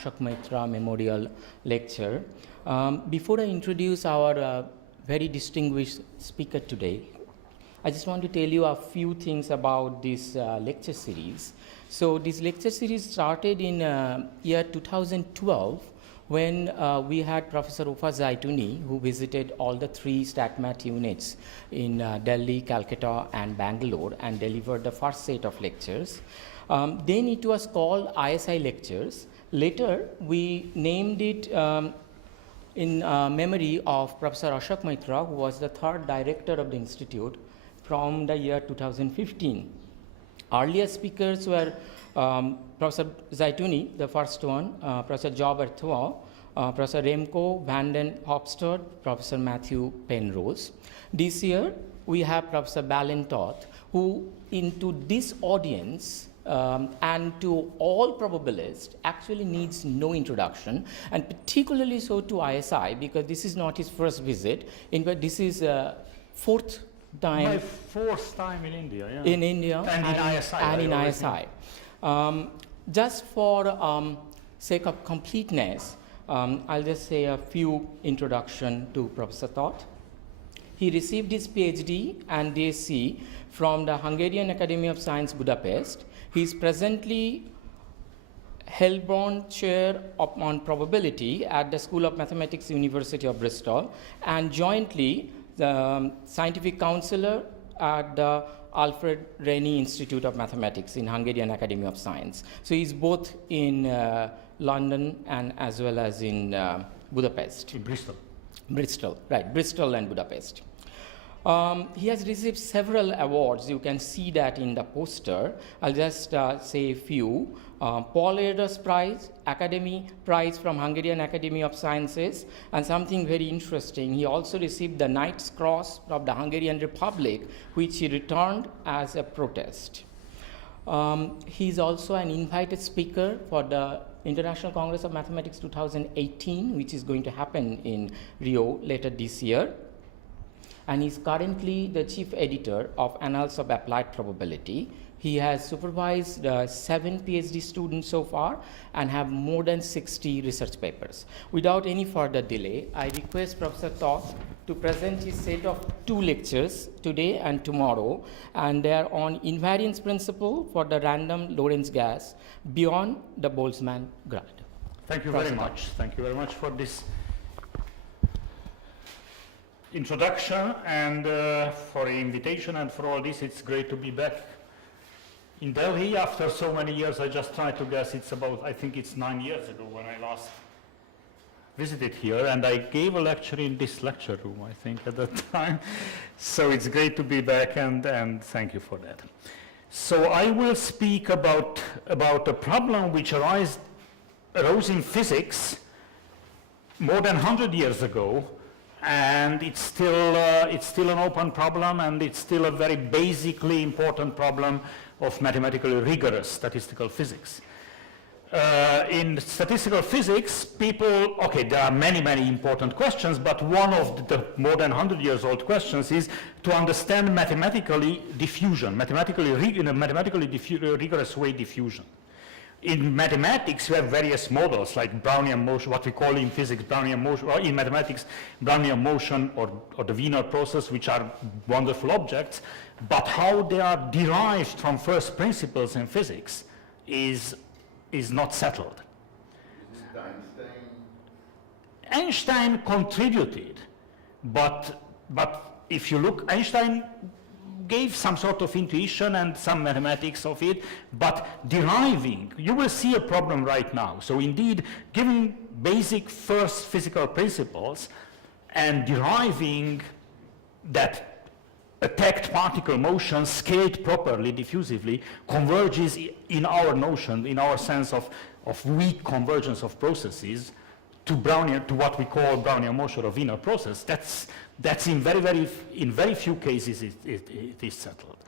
Ashok Maitra Memorial Lecture. Before I introduce our very distinguished speaker today, I just want to tell you a few things about this lecture series. So this lecture series started in year 2012 when we had Professor Ufa Zaitouni, who visited all the 3 StatMat units in Delhi, Calcutta and Bangalore and delivered the first set of lectures. Then it was called ISI lectures. Later we named it in memory of Professor Ashok Maitra, who was the 3rd director of the institute from the year 2015. Earlier speakers were Professor Zaitouni, the first one, Professor Job Artois, Professor Remco van den Hopstad, Professor Matthew Penrose. This year we have Professor Bálint Tóth, who into this audience and to all probabilists actually needs no introduction, and particularly so to ISI, because this is not his first visit. In fact, this is 4th time. My 4th time in India, yeah. In India and in ISI. And in ISI. Just for sake of completeness, I'll just say a few introduction to Professor Tóth. He received his PhD and DSc from the Hungarian Academy of Science, Budapest. He is presently Hellborn Chair on Probability at the School of Mathematics, University of Bristol, and jointly the Scientific Counselor at the Alfred Rényi Institute of Mathematics in Hungarian Academy of Science. So he's both in London and as well as in Budapest. In Bristol. Bristol, right, Bristol and Budapest. He has received several awards. You can see that in the poster. I'll just say a few. Paul Ehrler's Prize, Academy Prize from Hungarian Academy of Sciences, and something very interesting, he also received the Knight's Cross of the Hungarian Republic, which he returned as a protest. He is also an invited speaker for the International Congress of Mathematics 2018, which is going to happen in Rio later this year. And he's currently the chief editor of Annals of Applied Probability. He has supervised 7 PhD students so far and have more than 60 research papers. Without any further delay, I request Professor Tóth to present his set of 2 lectures today and tomorrow, and they are on invariance principle for the random Lorentz gas beyond the Boltzmann-Grad. Thank you very much. Thank you very much for this introduction and for the invitation and for all this. It's great to be back in Delhi after so many years. I just tried to guess, it's about, I think it's 9 years ago when I last visited here, and I gave a lecture in this lecture room, I think, at that time. So it's great to be back, and thank you for that. So I will speak about a problem which arose in physics more than 100 years ago, and it's still an open problem, and it's still a very basically important problem of mathematically rigorous statistical physics. In statistical physics, there are many important questions, but one of the more than 100 years old questions is to understand mathematically diffusion, in a mathematically rigorous way diffusion. In mathematics, we have various models like Brownian motion, what we call in physics Brownian motion, or in mathematics Brownian motion or the Wiener process, which are wonderful objects, but how they are derived from first principles in physics is not settled. Einstein contributed, but if you look, Einstein gave some sort of intuition and some mathematics of it, but deriving, you will see a problem right now. So indeed, giving basic first physical principles and deriving that attacked particle motion scaled properly, diffusively, converges in our notion, in our sense of weak convergence of processes to what we call Brownian motion or Wiener process. That's in very few cases it is settled.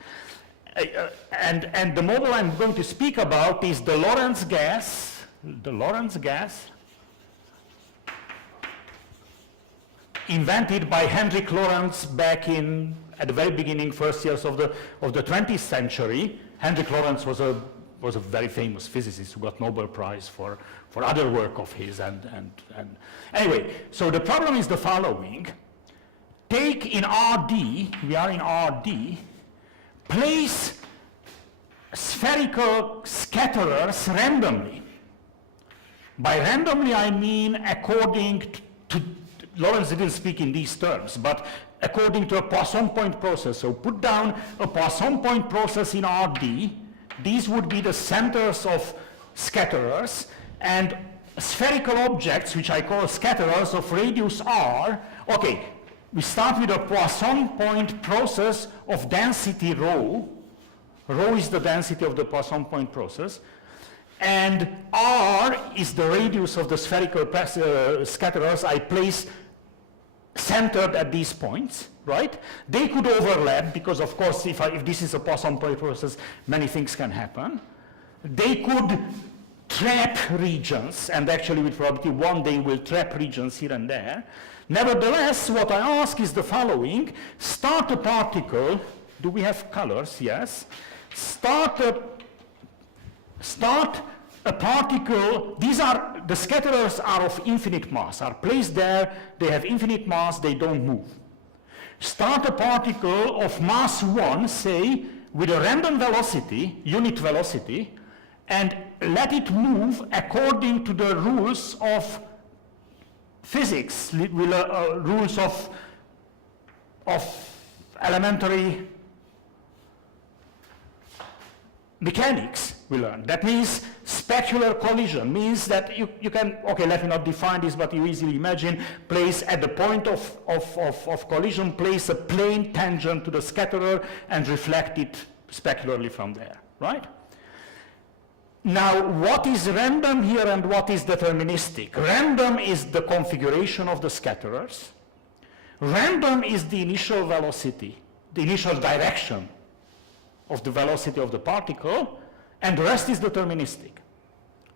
And the model I'm going to speak about is the Lorentz gas. The Lorentz gas invented by Hendrik Lorentz back at the very beginning, first years of the 20th century. Hendrik Lorentz was a was a very famous physicist who got Nobel Prize for other work of his. And anyway, so the problem is the following. Take in RD, we are in RD, place spherical scatterers randomly. By randomly, I mean according to, Lorentz didn't speak in these terms, but according to a Poisson point process. So put down a Poisson point process in RD. These would be the centers of scatterers, and spherical objects, which I call scatterers of radius r. Okay, we start with a Poisson point process of density rho. Rho is the density of the Poisson point process. And r is the radius of the spherical scatterers I place centered at these points, right? They could overlap because, of course, if this is a Poisson point process, many things can happen. They could trap regions, and actually with probability 1 they will trap regions here and there. Nevertheless, what I ask is the following. Start a particle. Do we have colors? Yes. Start a particle. These are, the scatterers are of infinite mass, are placed there, they have infinite mass, they don't move. Start a particle of mass 1, say, with a random velocity, unit velocity, and let it move according to the rules of physics, rules of elementary mechanics we learn. That means specular collision means that you can, okay, let me not define this, but you easily imagine, place at the point of collision, place a plane tangent to the scatterer and reflect it specularly from there, right? Now, what is random here and what is deterministic? Random is the configuration of the scatterers. Random is the initial velocity, the initial direction of the velocity of the particle, and the rest is deterministic.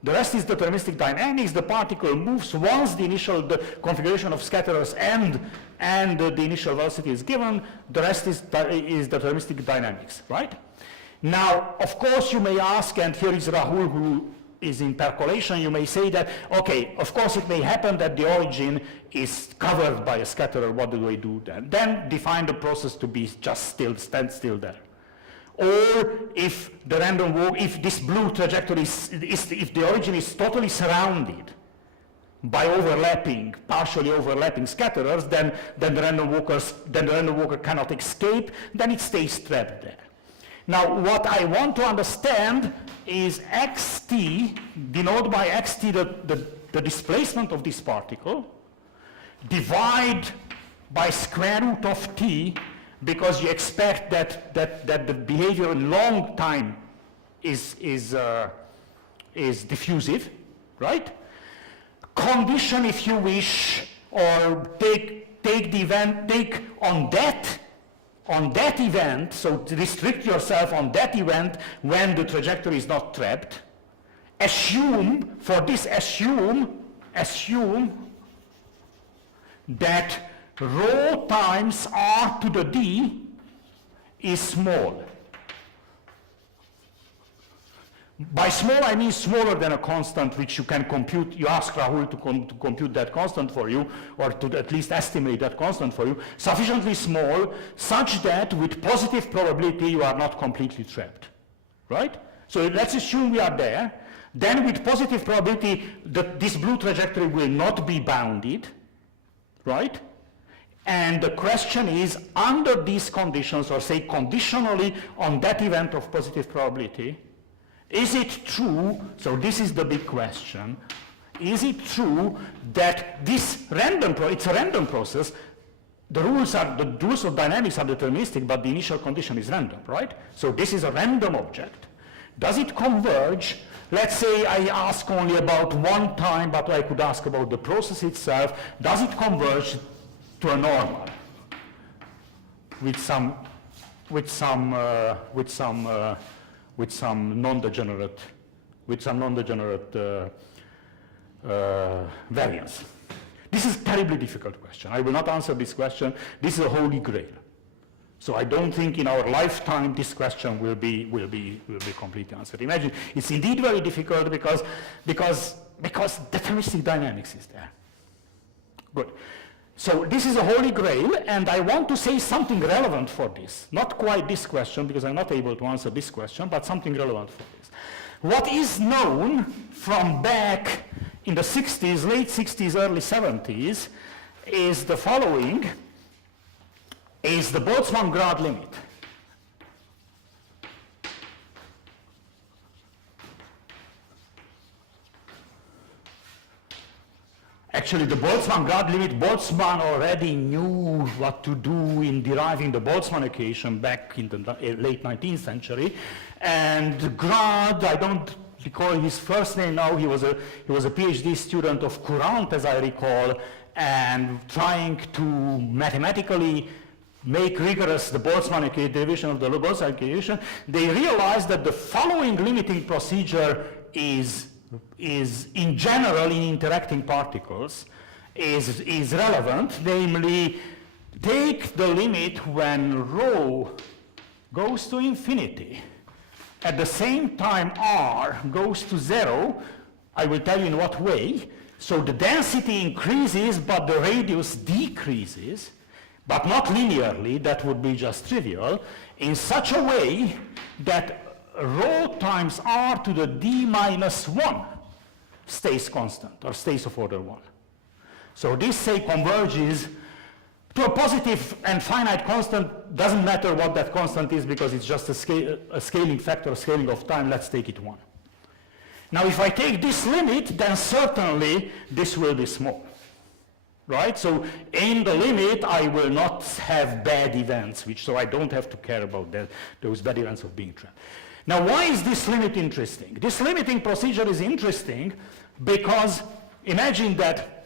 The rest is deterministic dynamics. The particle moves once the configuration of scatterers and the initial velocity is given. The rest is deterministic dynamics, right? Now, of course, you may ask, and here is Rahul who is in percolation, you may say that, okay, of course it may happen that the origin is covered by a scatterer. What do I do then? Then define the process to be just stand still there. Or if the random walk, if this blue trajectory if the origin is totally surrounded by partially overlapping scatterers, then the random walker cannot escape, then it stays trapped there. Now, what I want to understand is xt, denote by xt the displacement of this particle, divide by square root of t, because you expect that the behavior in long time is diffusive, right? Condition, if you wish, or take the event, take on that event, so restrict yourself on that event when the trajectory is not trapped. Assume that rho times r to the d is small. By small, I mean smaller than a constant which you can compute. You ask Rahul to compute that constant for you, or to at least estimate that constant for you, sufficiently small such that with positive probability you are not completely trapped, right? So let's assume we are there. Then with positive probability this blue trajectory will not be bounded, right? And the question is, under these conditions, or say conditionally on that event of positive probability, is it true, so this is the big question, is it true that this it's a random process, the rules of dynamics are deterministic, but the initial condition is random, right? So this is a random object. Does it converge? Let's say I ask only about one time, but I could ask about the process itself. Does it converge to a normal with some non-degenerate variance? This is a terribly difficult question. I will not answer this question. This is a holy grail. So I don't think in our lifetime this question will be completely answered. Imagine, it's indeed very difficult because deterministic dynamics is there. Good. So this is a holy grail, and I want to say something relevant for this. Not quite this question, because I'm not able to answer this question, but something relevant for this. What is known from back in the 60s, late 60s, early 70s, is the following, is the Boltzmann-Grad limit. Actually, the Boltzmann-Grad limit, Boltzmann already knew what to do in deriving the Boltzmann equation back in the late 19th century. And Grad, I don't recall his first name now, he was a PhD student of Courant, as I recall, and trying to mathematically make rigorous the Boltzmann equation, derivation of the Boltzmann equation. They realized that the following limiting procedure is in general in interacting particles is relevant, namely take the limit when rho goes to infinity. At the same time r goes to 0, I will tell you in what way. So the density increases but the radius decreases, but not linearly, that would be just trivial, in such a way that rho times r to the d minus 1 stays constant, or stays of order 1. So this, say, converges to a positive and finite constant. Doesn't matter what that constant is, because it's just a scaling factor, a scaling of time. Let's take it 1. Now, if I take this limit, then certainly this will be small, right? So in the limit, I will not have bad events, so I don't have to care about those bad events of being trapped. Now, why is this limit interesting? This limiting procedure is interesting because imagine that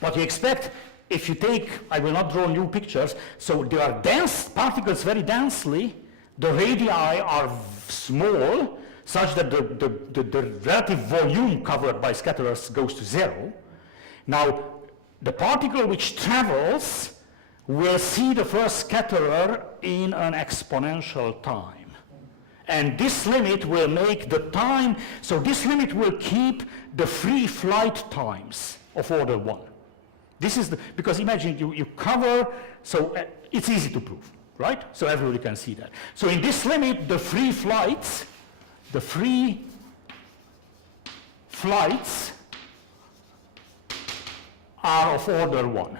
what you expect if you take, I will not draw new pictures, so there are dense particles very densely, the radii are small, such that the relative volume covered by scatterers goes to 0. Now, the particle which travels will see the first scatterer in an exponential time. And this limit will make the time, so this limit will keep the free flight times of order 1. This is because imagine you cover, so it's easy to prove, right? So everybody can see that. So in this limit, the free flights are of order 1.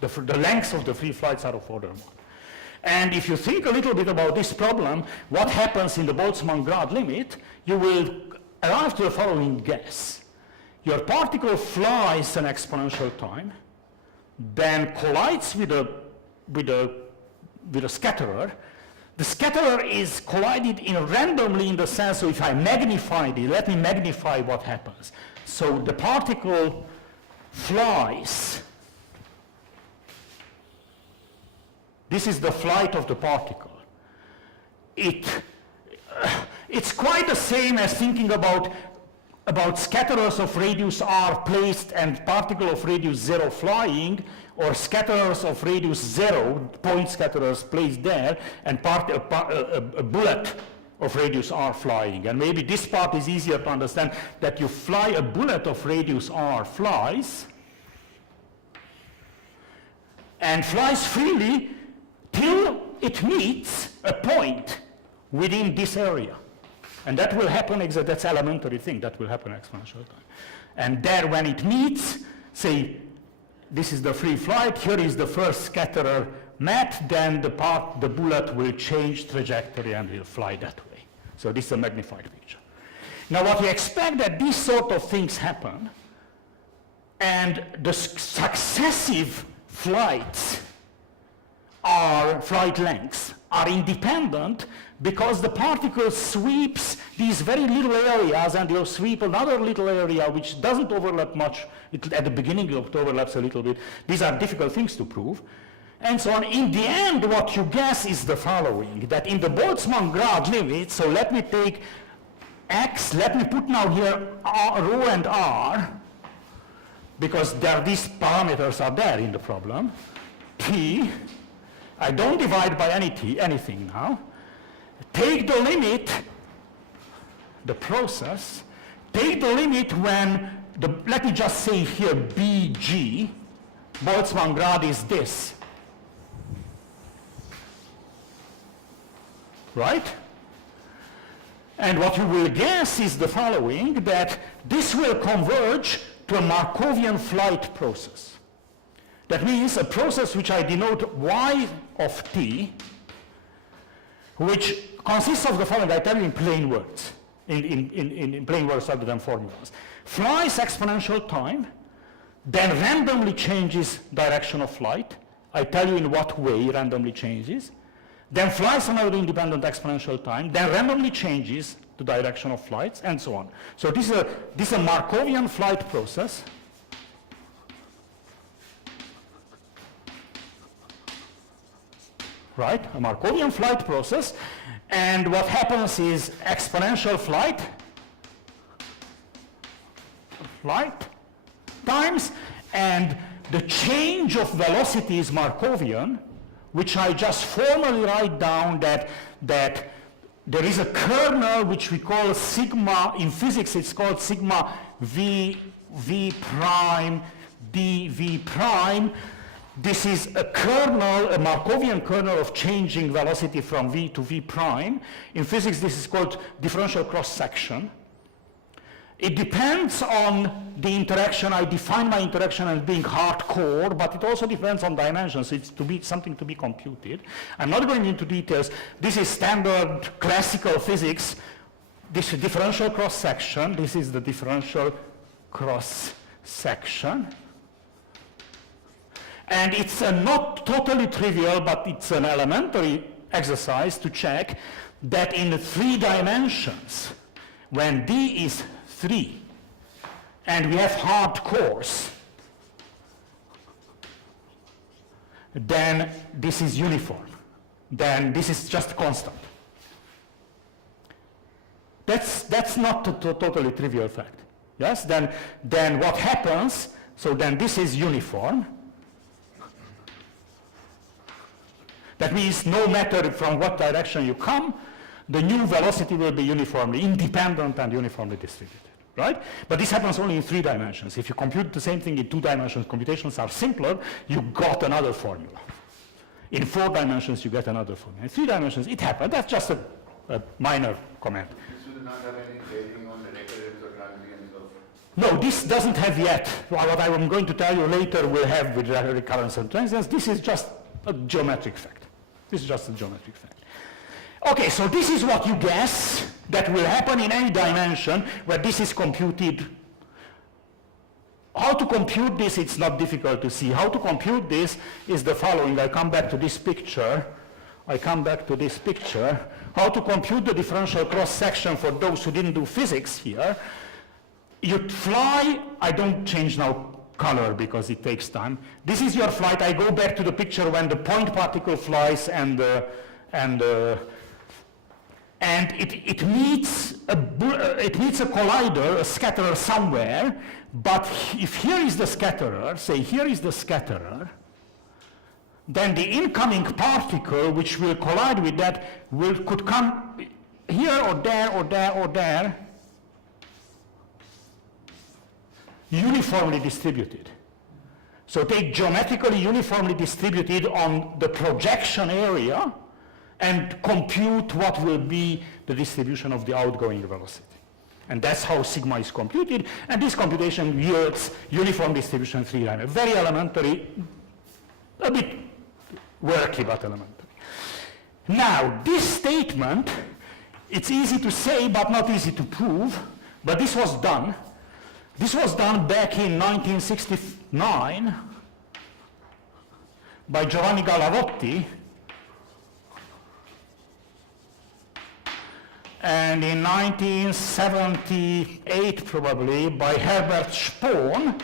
The lengths of the free flights are of order 1. And if you think a little bit about this problem, what happens in the Boltzmann-Grad limit, you will arrive to the following guess. Your particle flies an exponential time, then collides with a scatterer. The scatterer is collided randomly in the sense, so if I magnify it, let me magnify what happens. So the particle flies. This is the flight of the particle. It's quite the same as thinking about scatterers of radius r placed and particle of radius 0 flying, or scatterers of radius 0, point scatterers placed there, and a bullet of radius r flying. And maybe this part is easier to understand, that you fly a bullet of radius r flies, and flies freely till it meets a point within this area. And that will happen, that's elementary thing, that will happen exponential time. And there when it meets, say, this is the free flight, here is the first scatterer met, then the bullet will change trajectory and will fly that way. So this is a magnified picture. Now what you expect that these sort of things happen, and the successive flight lengths are independent, because the particle sweeps these very little areas, and you'll sweep another little area which doesn't overlap much. At the beginning it overlaps a little bit. These are difficult things to prove. And so on. In the end, what you guess is the following, that in the Boltzmann-Grad limit, so let me take x, let me put now here rho and r, because these parameters are there in the problem. t, I don't divide by any t, anything now, take the limit, the process, take the limit when, let me just say here Bg, Boltzmann-Grad is this, right? And what you will guess is the following, that this will converge to a Markovian flight process. That means a process which I denote y of t, which consists of the following, I tell you in plain words, in plain words rather than formulas. Flies exponential time, then randomly changes direction of flight. I tell you in what way randomly changes. Then flies another independent exponential time, then randomly changes the direction of flights, and so on. So this is a Markovian flight process. Right, a Markovian flight process, and what happens is exponential flight times, and the change of velocity is Markovian, which I just formally write down that there is a kernel which we call sigma, in physics it's called sigma v prime dv prime. This is a kernel, a Markovian kernel of changing velocity from v to v prime. In physics this is called differential cross-section. It depends on the interaction. I define my interaction as being hardcore, but it also depends on dimensions. It's something to be computed. I'm not going into details. This is standard classical physics. This is differential cross-section. This is the differential cross-section. And it's not totally trivial, but it's an elementary exercise to check that in 3 dimensions, when d is 3, and we have hard cores, then this is uniform. Then this is just constant. That's not a totally trivial fact. Yes? Then what happens, so then this is uniform. That means no matter from what direction you come, the new velocity will be uniformly independent and uniformly distributed, right? But this happens only in 3 dimensions. If you compute the same thing in 2 dimensions, computations are simpler, you got another formula. In 4 dimensions, you get another formula. In 3 dimensions, it happened. That's just a minor comment. This will not have any bearing on the recurrence or transience of... No, this doesn't have yet. What I'm going to tell you later will have with recurrence and transience. This is just a geometric fact. This is just a geometric fact. Okay, so this is what you guess that will happen in any dimension where this is computed. How to compute this, it's not difficult to see. How to compute this is the following. I come back to this picture. How to compute the differential cross-section for those who didn't do physics here. You fly, I don't change now color because it takes time. This is your flight. I go back to the picture when the point particle flies and it meets a collider, a scatterer somewhere. But if here is the scatterer, say here is the scatterer, then the incoming particle which will collide with that could come here or there or there or there, uniformly distributed. So take geometrically uniformly distributed on the projection area and compute what will be the distribution of the outgoing velocity. And that's how sigma is computed, and this computation yields uniform distribution 3 dimensions. Very elementary, a bit worky, but elementary. Now, this statement, it's easy to say, but not easy to prove, but this was done. This was done back in 1969 by Giovanni Gallavotti, and in 1978 probably by Herbert Spohn.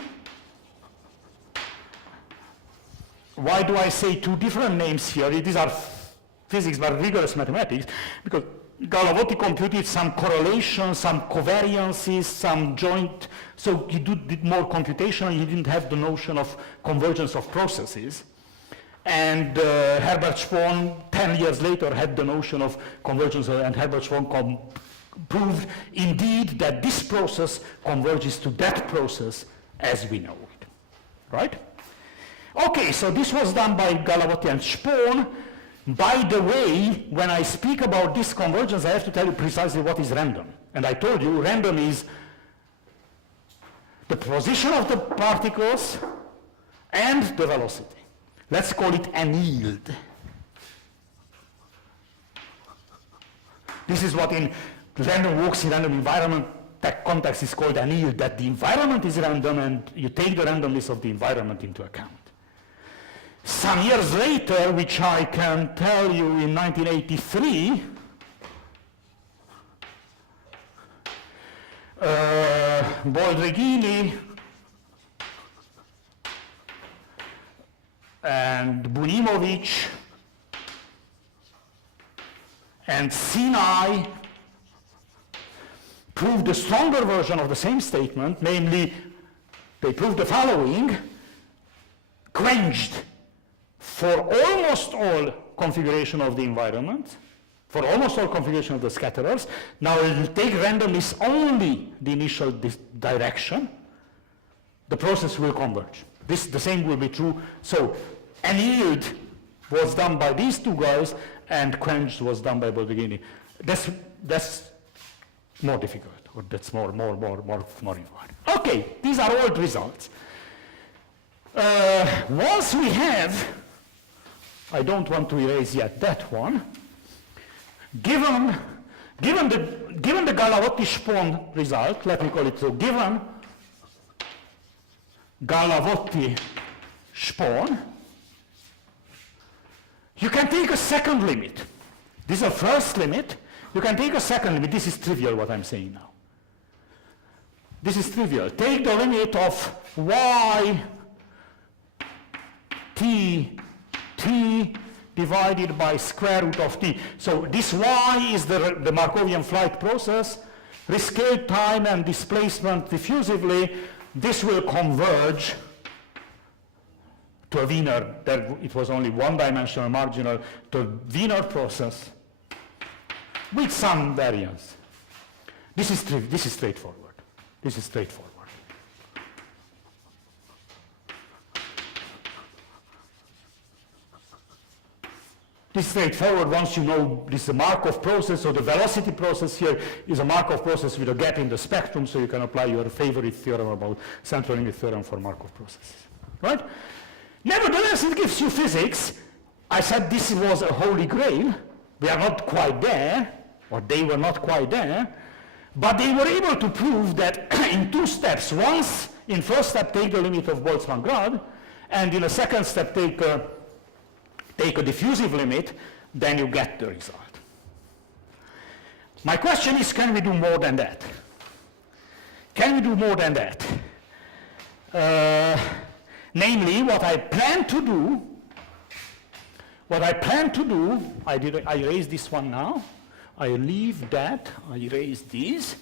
Why do I say 2 different names here? These are physics but rigorous mathematics, because Gallavotti computed some correlations, some covariances, some joint, so he did more computation, he didn't have the notion of convergence of processes. And Herbert Spohn, 10 years later, had the notion of convergence, and Herbert Spohn proved indeed that this process converges to that process as we know it, right? Okay, so this was done by Galavotti and Spohn. By the way, when I speak about this convergence, I have to tell you precisely what is random. And I told you random is the position of the particles and the velocity. Let's call it annealed. This is what in random walks in random environment context is called annealed, that the environment is random and you take the randomness of the environment into account. Some years later, which I can tell you in 1983, Boldregini and Bunimovic and Sinai proved a stronger version of the same statement, namely, they proved the following: quenched for almost all configuration of the environment, for almost all configuration of the scatterers. Now we'll take randomness only the initial direction, the process will converge. The same will be true. So annealed was done by these two guys, and quenched was done by Boldregini. That's more difficult, or that's more involved. Okay, these are old results. Once we have, I don't want to erase yet that one, given the Galavotti-Spohn result, let me call it so, given Galavotti-Spohn, you can take a second limit. This is a first limit. You can take a second limit. This is trivial what I'm saying now. This is trivial. Take the limit of y t divided by square root of t. So this y is the Markovian flight process. Rescaled time and displacement diffusively. This will converge to a Wiener. It was only one-dimensional marginal, to a Wiener process with some variance. This is straightforward. This is straightforward. This is straightforward once you know this is a Markov process, so the velocity process here is a Markov process with a gap in the spectrum, so you can apply your favorite theorem about central limit theorem for Markov processes, right? Nevertheless, it gives you physics. I said this was a holy grail. We are not quite there, or they were not quite there, but they were able to prove that in two steps. Once, in first step, take the limit of Boltzmann-Grad, and in a second step, take a diffusive limit, then you get the result. My question is, can we do more than that? Can we do more than that? Namely, what I plan to do, I erase this one now, I leave that, I erase these.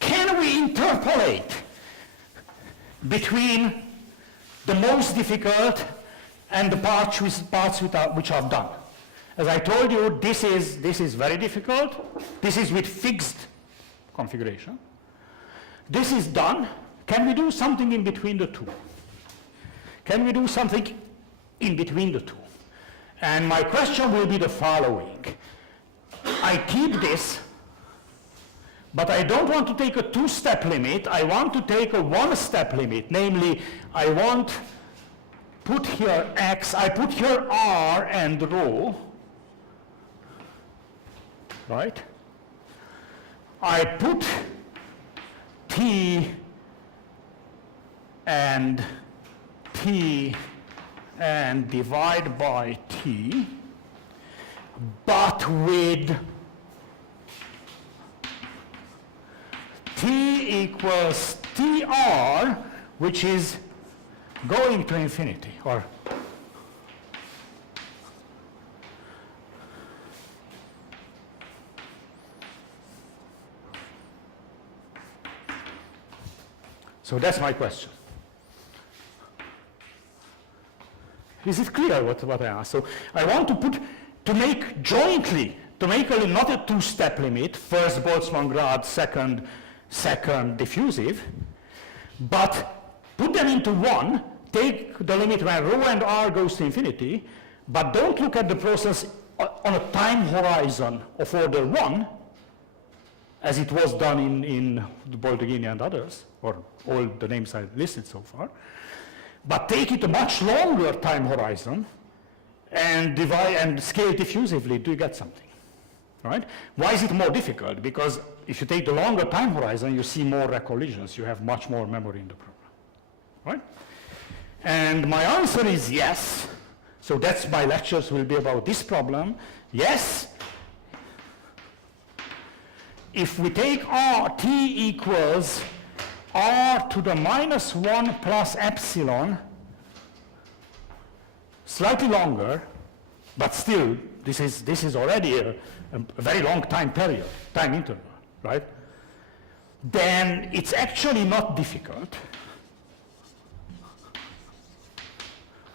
Can we interpolate between the most difficult and the parts which are done? As I told you, this is very difficult. This is with fixed configuration. This is done. Can we do something in between the two? Can we do something in between the two? And my question will be the following. I keep this, but I don't want to take a two-step limit. I want to take a one-step limit. Namely, I want put here x, I put here r and rho, right? I put t and divide by t, but with t equals tr, which is going to infinity, or so that's my question. Is it clear what I asked? So I want to make jointly, not a two-step limit, first Boltzmann-Grad, second diffusive, but put them into one, take the limit when rho and r goes to infinity, but don't look at the process on a time horizon of order 1, as it was done in the Boltzmann and others, or all the names I listed so far, but take it a much longer time horizon and divide and scale diffusively, do you get something, right? Why is it more difficult? Because if you take the longer time horizon, you see more recollisions, you have much more memory in the program, right? And my answer is yes. So that's my lectures will be about this problem. Yes, if we take t equals r to the minus 1 plus epsilon, slightly longer, but still this is already a very long time interval, right? Then it's actually not difficult.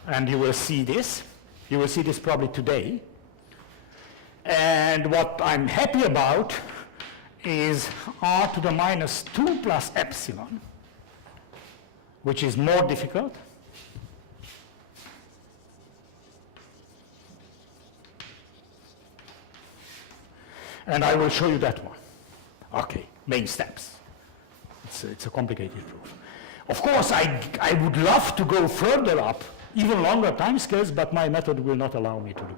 And you will see this. You will see this probably today. And what I'm happy about is r to the minus 2 plus epsilon, which is more difficult. And I will show you that one. Okay, main steps. It's a complicated proof. Of course, I would love to go further up, even longer time scales, but my method will not allow me to do.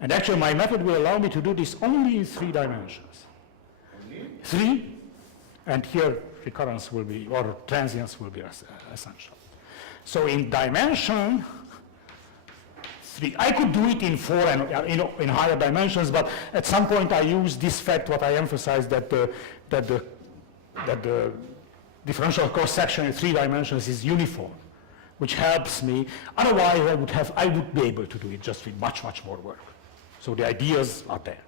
And actually, my method will allow me to do this only in 3 dimensions. Only? 3, and here recurrence will be, or transience will be essential. So in dimension 3, I could do it in 4 and in higher dimensions, but at some point I use this fact, what I emphasized, that the differential cross section in 3 dimensions is uniform, which helps me. Otherwise, I would be able to do it just with much more work. So the ideas are there.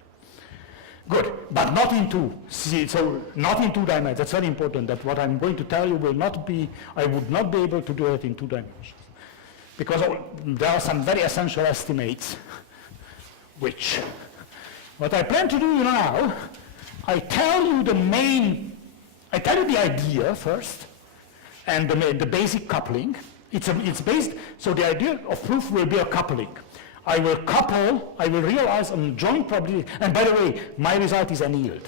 Good, but not in 2. See, so not in 2 dimensions. That's very important. That what I'm going to tell you will not be. I would not be able to do it in 2 dimensions, because there are some very essential estimates. Which, what I plan to do now, I tell you the idea first, and the basic coupling. It's based, so the idea of proof will be a coupling. I will realize on joint probability, and by the way, my result is annealed.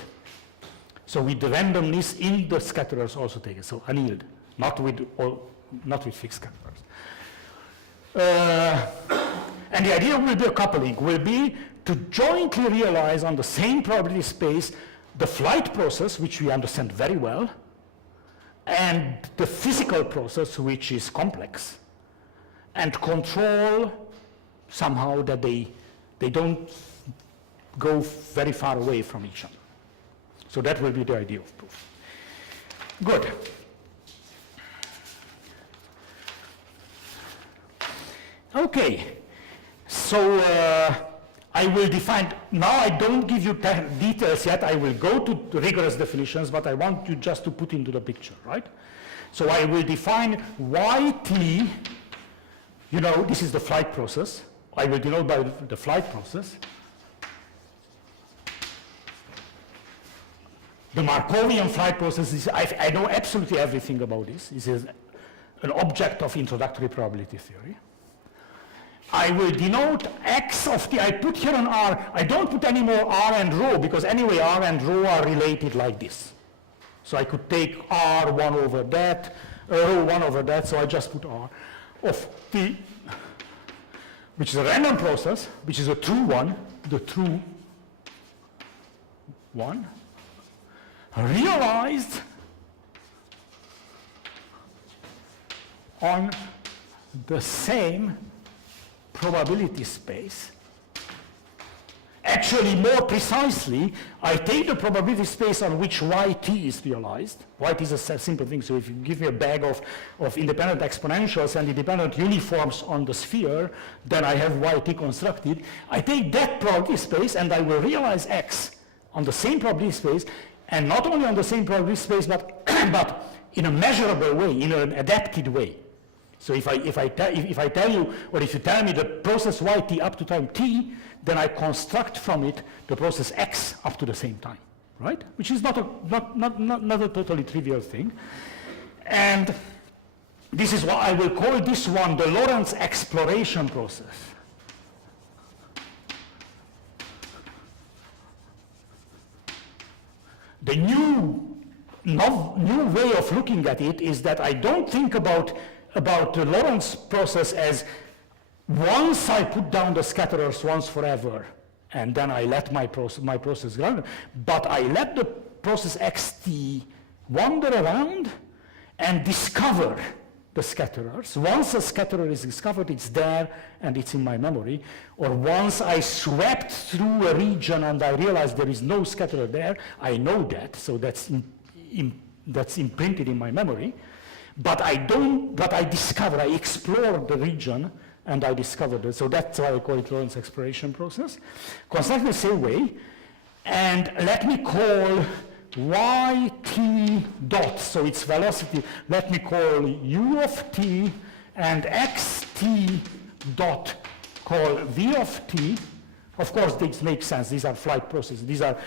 So with the randomness in the scatterers also taken, so annealed, not with fixed scatterers. And the idea will be a coupling, will be to jointly realize on the same probability space the flight process, which we understand very well, and the physical process, which is complex, and control somehow that they don't go very far away from each other. So that will be the idea of proof. Good. Okay, so I will define, now I don't give you details yet, I will go to rigorous definitions, but I want you just to put into the picture, right? So I will define yt, this is the flight process. I will denote by the flight process. The Markovian flight process is, I know absolutely everything about this. This is an object of introductory probability theory. I will denote x of t, I put here an r, I don't put any more r and rho, because anyway r and rho are related like this. So I could take r 1 over that, rho 1 over that, so I just put r of t, which is a random process, which is a true one, the true one, realized on the same probability space. Actually, more precisely, I take the probability space on which yt is realized. Yt is a simple thing, so if you give me a bag of independent exponentials and independent uniforms on the sphere, then I have yt constructed. I take that probability space and I will realize x on the same probability space, and not only on the same probability space, but in a measurable way, in an adapted way. So if I tell you, or if you tell me the process yt up to time t, then I construct from it the process x up to the same time, right? Which is not a totally trivial thing. And this is what I will call this one the Lorentz exploration process. The new way of looking at it is that I don't think about the Lorentz process as once I put down the scatterers once forever, and then I let my process run, but I let the process xt wander around and discover the scatterers. Once a scatterer is discovered, it's there and it's in my memory. Or once I swept through a region and I realized there is no scatterer there, I know that, so that's imprinted in my memory. But I discover, I explore the region and I discovered it. So that's why I call it Lorentz exploration process. Construct the same way, and let me call yt dot, so its velocity, let me call u of t, and xt dot call v of t. Of course, this makes sense. These are flight processes. These are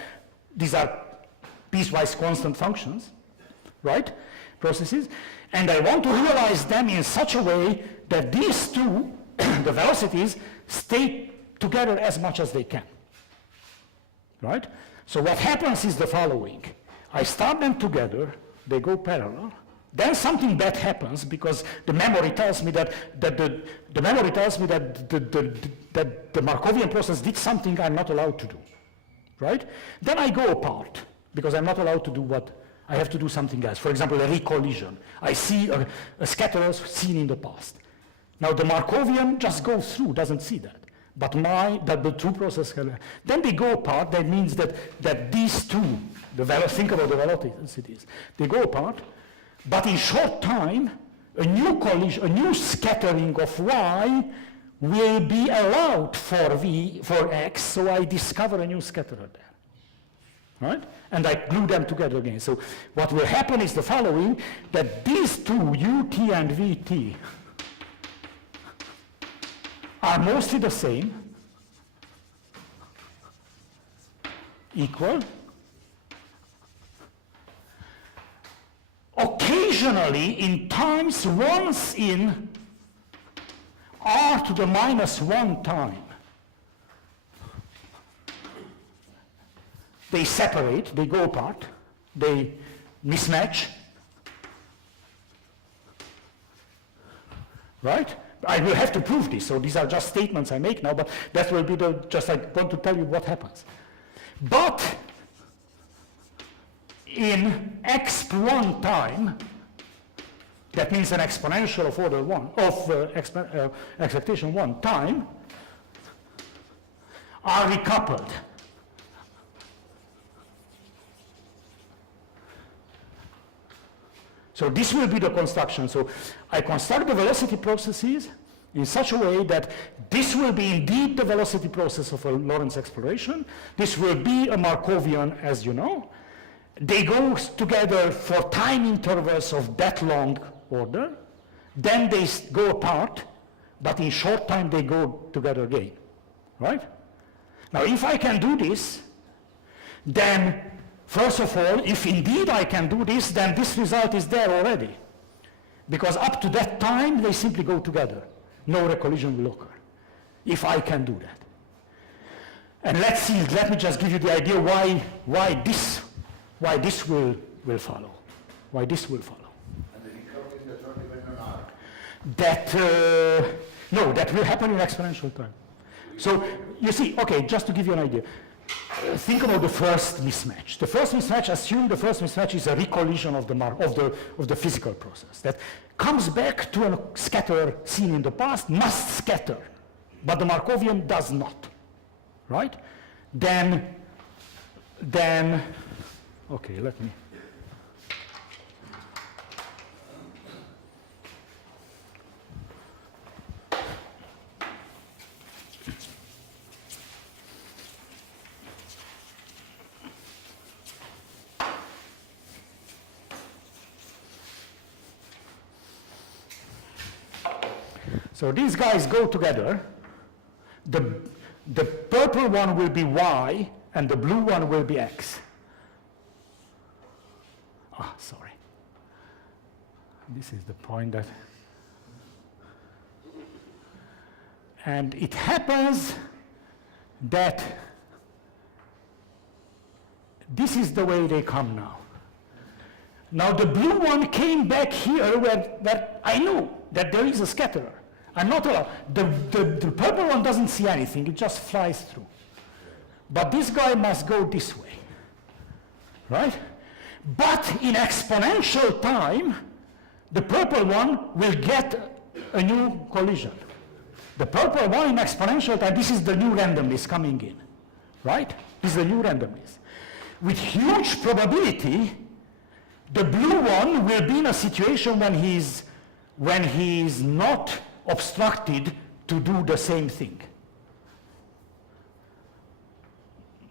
piecewise constant functions, right? Processes. And I want to realize them in such a way that these two, the velocities, stay together as much as they can, right? So what happens is the following. I start them together, they go parallel, then something bad happens because the memory tells me that the Markovian process did something I'm not allowed to do, right? Then I go apart because I'm not allowed to do what I have to do something else. For example, a recollision. I see a scatterer seen in the past. Now the Markovian just goes through, doesn't see that. But the two processes can, then they go apart. That means that these two, think about the velocities, they go apart. But in short time, a new collision, a new scattering of y will be allowed for x. So I discover a new scatterer there, right? And I glue them together again. So what will happen is the following: that these two, ut and vt, are mostly the same, equal. Occasionally, in times once in r to the minus 1 time, they separate, they go apart, they mismatch, right? I will have to prove this, so these are just statements I make now, but that will be just I want to tell you what happens. But in exp1 time, that means an exponential of order 1, of expectation 1 time, are recoupled. So this will be the construction. So I construct the velocity processes in such a way that this will be indeed the velocity process of a Lorentz exploration. This will be a Markovian, as you know. They go together for time intervals of that long order. Then they go apart, but in short time they go together again, right? Now if I can do this, then first of all, if indeed I can do this, then this result is there already. Because up to that time, they simply go together. No recollision will occur, if I can do that. And let's see, let me just give you the idea why this will follow. Why this will follow. And the recovery does not depend on R. No, that will happen in exponential time. So you see, okay, just to give you an idea. Think about the first mismatch. The first mismatch, assume the first mismatch is a recollision of the physical process that comes back to a scatterer seen in the past, must scatter, but the Markovian does not, right? Then, okay, let me. So these guys go together. The purple one will be y, and the blue one will be x. Ah, sorry. This is the point that... And it happens that this is the way they come now. Now the blue one came back here where I knew that there is a scatterer. I'm not allowed. The purple one doesn't see anything, it just flies through. But this guy must go this way, right? But in exponential time, the purple one will get a new collision. The purple one in exponential time, this is the new randomness coming in, right? This is the new randomness. With huge probability, the blue one will be in a situation when he's not obstructed to do the same thing.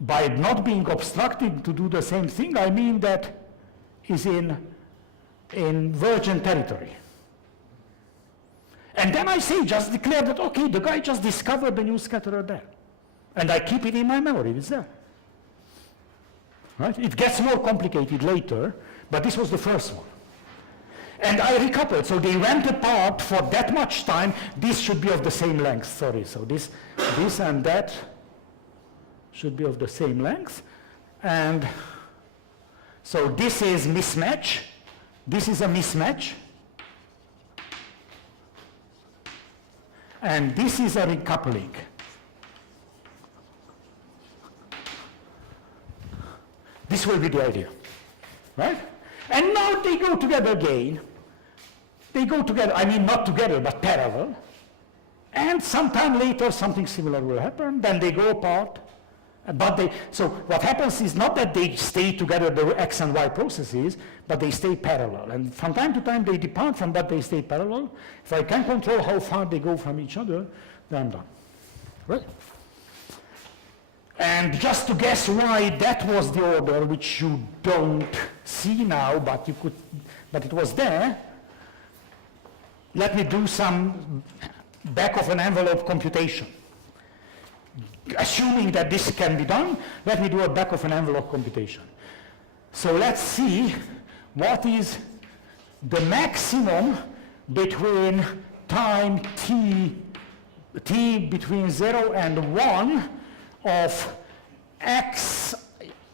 By not being obstructed to do the same thing, I mean that is in virgin territory. And then I say, just declare that, okay, the guy just discovered the new scatterer there. And I keep it in my memory, it's there. Right? It gets more complicated later, but this was the first one. And I recoupled, so they went apart for that much time. This should be of the same length, sorry. So this and that should be of the same length. And so this is mismatch. This is a mismatch. And this is a recoupling. This will be the idea, right? And now they go together again. They go together, I mean not together, but parallel. And sometime later something similar will happen, then they go apart. So what happens is not that they stay together, the X and Y processes, but they stay parallel. And from time to time they depart from that, they stay parallel. If I can control how far they go from each other, then I'm done, right? And just to guess why that was the order, which you don't see now, but it was there, let me do some back of an envelope computation. Assuming that this can be done, let me do a back of an envelope computation. So let's see what is the maximum between time t between 0 and 1 of x.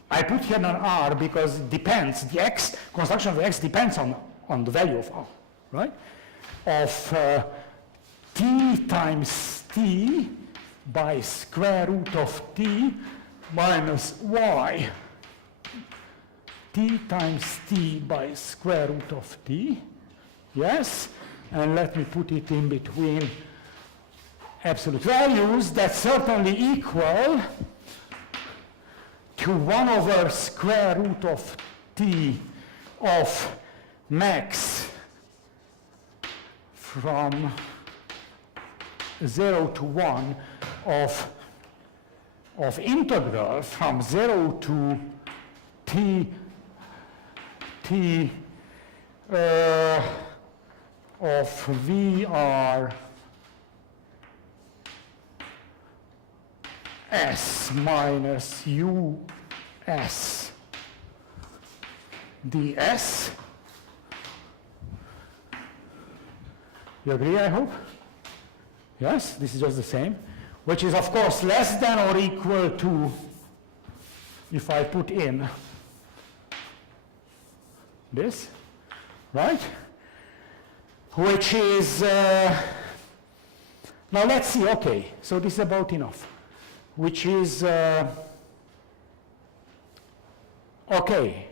I put here an r because it depends. The x, construction of x depends on the value of r, right? Of t times t by square root of t minus y. T times t by square root of t, yes? And let me put it in between absolute values that certainly equal to 1 over square root of t of max from 0 to 1 of integral from 0 to t of VR s minus us ds. You agree, I hope? Yes, this is just the same, which is of course less than or equal to, if I put in this, right? Which is, now let's see, okay, so this is about enough, which is, okay,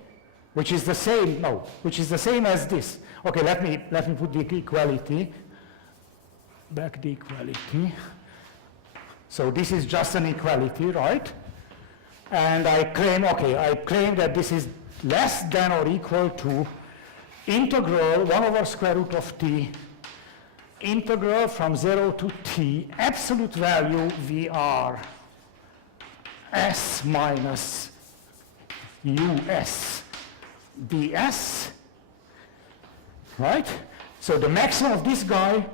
which is the same, no, which is the same as this. Okay, let me put the equality, back the equality. So this is just an equality, right? And I claim that this is less than or equal to integral 1 over square root of t, integral from 0 to t, absolute value VR s minus us ds, right? So the maximum of this guy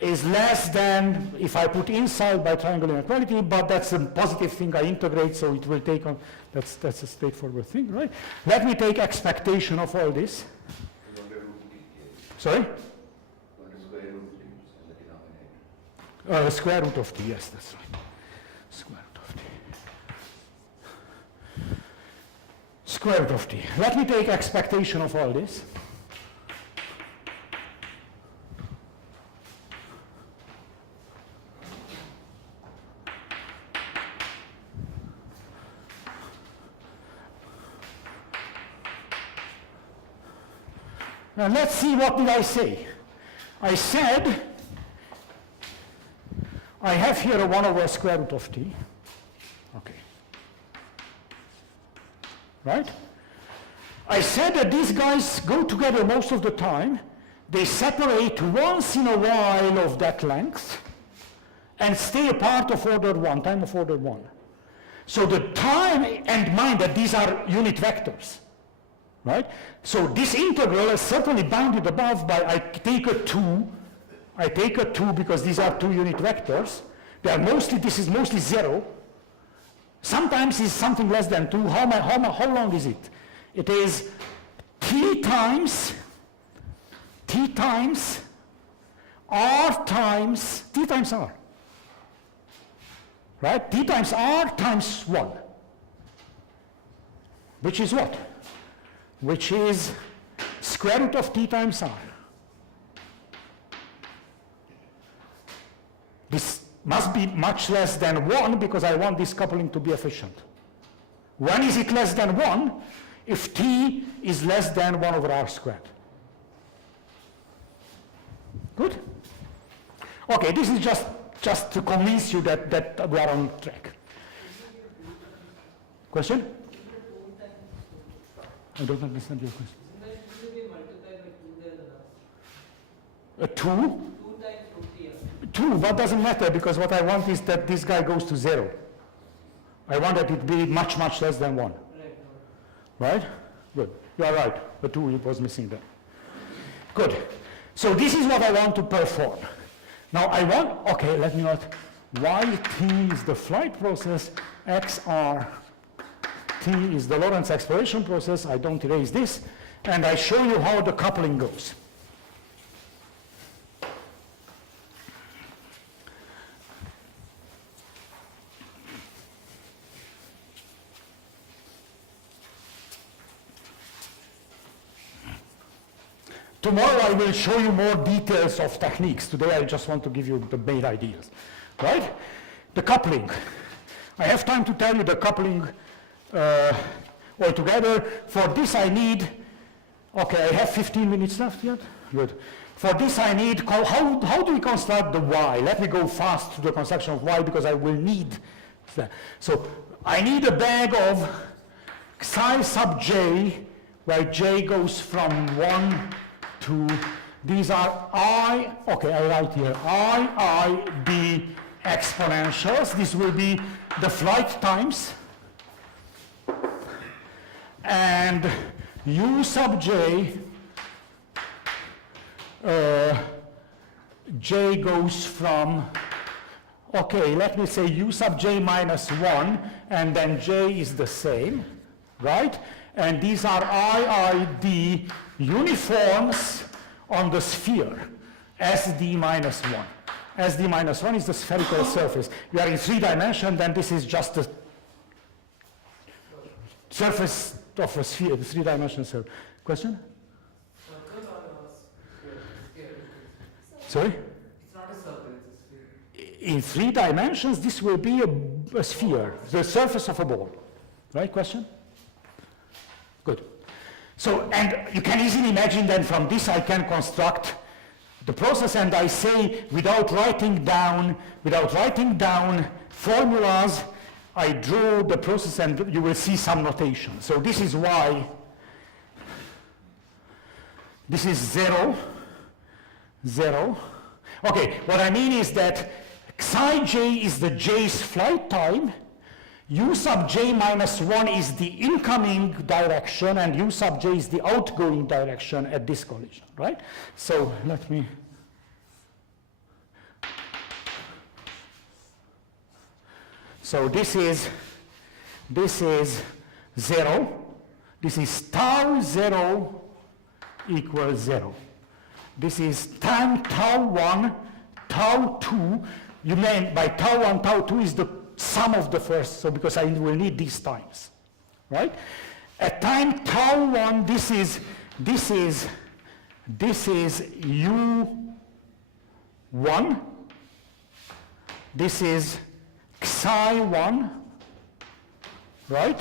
is less than if I put inside by triangle inequality, but that's a positive thing I integrate, so it will take on, that's a straightforward thing, right? Let me take expectation of all this. Sorry? Square root of t, yes, that's right. Square root of t. Square root of t. Let me take expectation of all this. Now let's see, what did I say? I said I have here a 1 over square root of t. Okay. Right? I said that these guys go together most of the time. They separate once in a while of that length and stay apart of order 1, time of order 1. So the time, and mind that these are unit vectors. Right? So this integral is certainly bounded above by, I take a 2 because these are 2 unit vectors. They are mostly, this is mostly 0. Sometimes it's something less than 2. How long is it? It is t times r times r. Right? T times r times 1. Which is what? Which is square root of t times r. This must be much less than 1 because I want this coupling to be efficient. When is it less than 1? If t is less than 1 over r squared. Good? Okay, this is just to convince you that we are on track. Question? I don't understand your question. A 2? 2, what doesn't matter, because what I want is that this guy goes to 0. I want that it be much, much less than 1. Right? Good. You are right. The 2 was missing there. Good. So this is what I want to perform. Now I want, okay, let me note, yt is the flight process, xr t is the Lorentz exploration process. I don't erase this. And I show you how the coupling goes. Tomorrow I will show you more details of techniques. Today I just want to give you the main ideas. Right? The coupling. I have time to tell you the coupling altogether. For this I need, okay, I have 15 minutes left yet? Good. For this I need, how do we construct the y? Let me go fast to the construction of y because I will need that. So I need a bag of psi sub j, where j goes from 1 to, these are I, okay, I write here, I, d exponentials. This will be the flight times. And u sub j, j goes from, okay, let me say u sub j minus 1, and then j is the same, right? And these are d uniforms on the sphere, SD minus 1. SD minus 1 is the spherical surface. We are in 3 dimensions, then this is just the surface of a sphere, the 3-dimensional surface. Question? Sorry? It's not a circle, it's a sphere. In 3 dimensions, this will be a sphere, the surface of a ball. Right? Question? Good. So, and you can easily imagine then from this I can construct the process, and I say without writing down formulas, I drew the process and you will see some notation. So this is why this is 0, 0. Okay, what I mean is that psi j is the j's flight time, u sub j minus 1 is the incoming direction, and u sub j is the outgoing direction at this collision, right? So let me, So this is 0. This is tau 0 equals 0. This is time tau 1, tau 2. You mean by tau 1, tau 2 is the sum of the first, so because I will need these times, right? At time tau 1, this is u1. This is psi 1, right?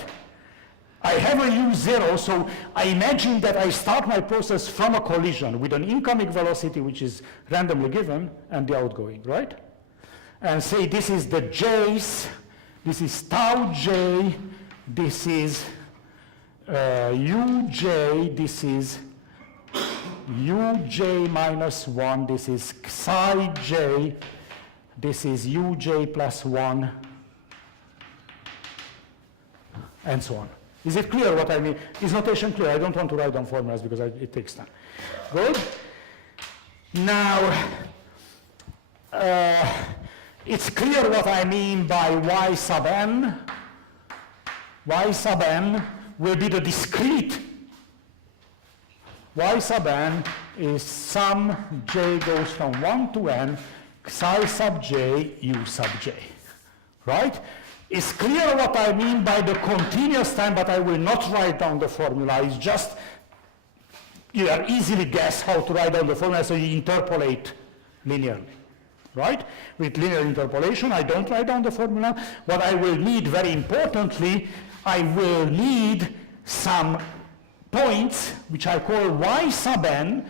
I have a u0, so I imagine that I start my process from a collision with an incoming velocity which is randomly given and the outgoing, right? And say this is the j's, this is tau j, this is uj, this is uj minus 1, this is psi j, this is uj plus 1, and so on. Is it clear what I mean? Is notation clear? I don't want to write down formulas because it takes time. Good? Now, it's clear what I mean by y sub n. Y sub n will be the discrete. Y sub n is sum j goes from 1 to n, psi sub j, u sub j. Right? It's clear what I mean by the continuous time, but I will not write down the formula. It's just, you can easily guess how to write down the formula, so you interpolate linearly, right? With linear interpolation, I don't write down the formula. What I will need, very importantly, I will need some points, which I call y sub n,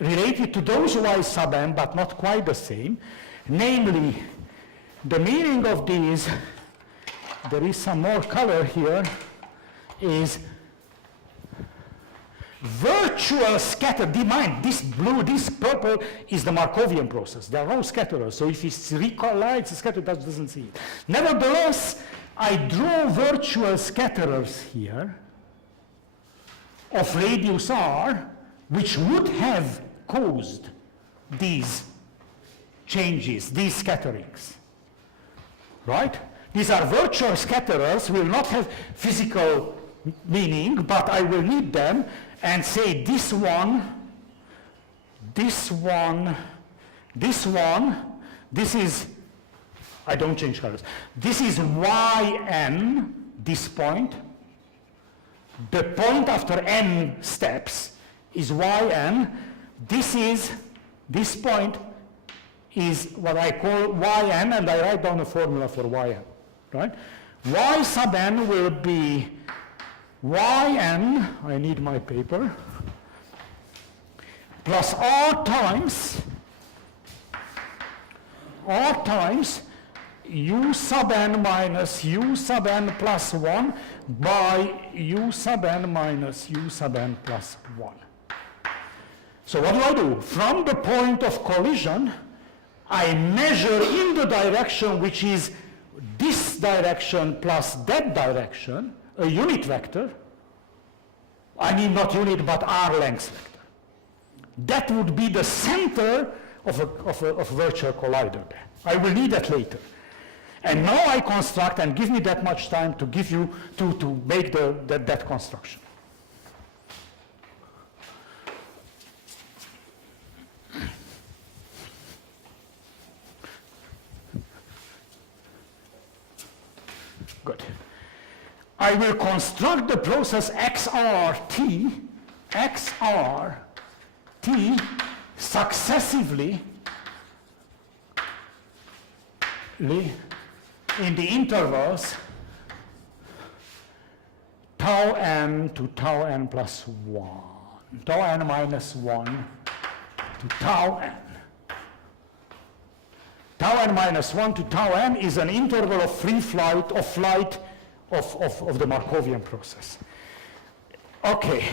related to those y sub n, but not quite the same. Namely, the meaning of these, there is some more color here, is virtual scatter. Mind, this blue, this purple is the Markovian process. There are no scatterers, so if it's recollides, the scatter doesn't see it. Nevertheless, I draw virtual scatterers here of radius r, which would have caused these changes, these scatterings, right? These are virtual scatterers, will not have physical meaning, but I will need them and say this one, this one, this one, this is, I don't change colors, this is yn, this point. The point after n steps is yn. This point is what I call yn, and I write down a formula for yn. Right? Y sub n will be yn, I need my paper, plus r times u sub n minus u sub n plus 1 by u sub n minus u sub n plus 1. So what do? From the point of collision, I measure in the direction which is this direction plus that direction, a unit vector. I mean not unit, but r length vector. That would be the center of a virtual collider there. I will need that later. And now I construct, and give me that much time to give you, to make that construction. Good. I will construct the process XRT successively in the intervals tau n to tau n plus 1, tau n minus 1 to tau n. Tau n minus 1 to tau n is an interval of free flight, of the Markovian process. Okay.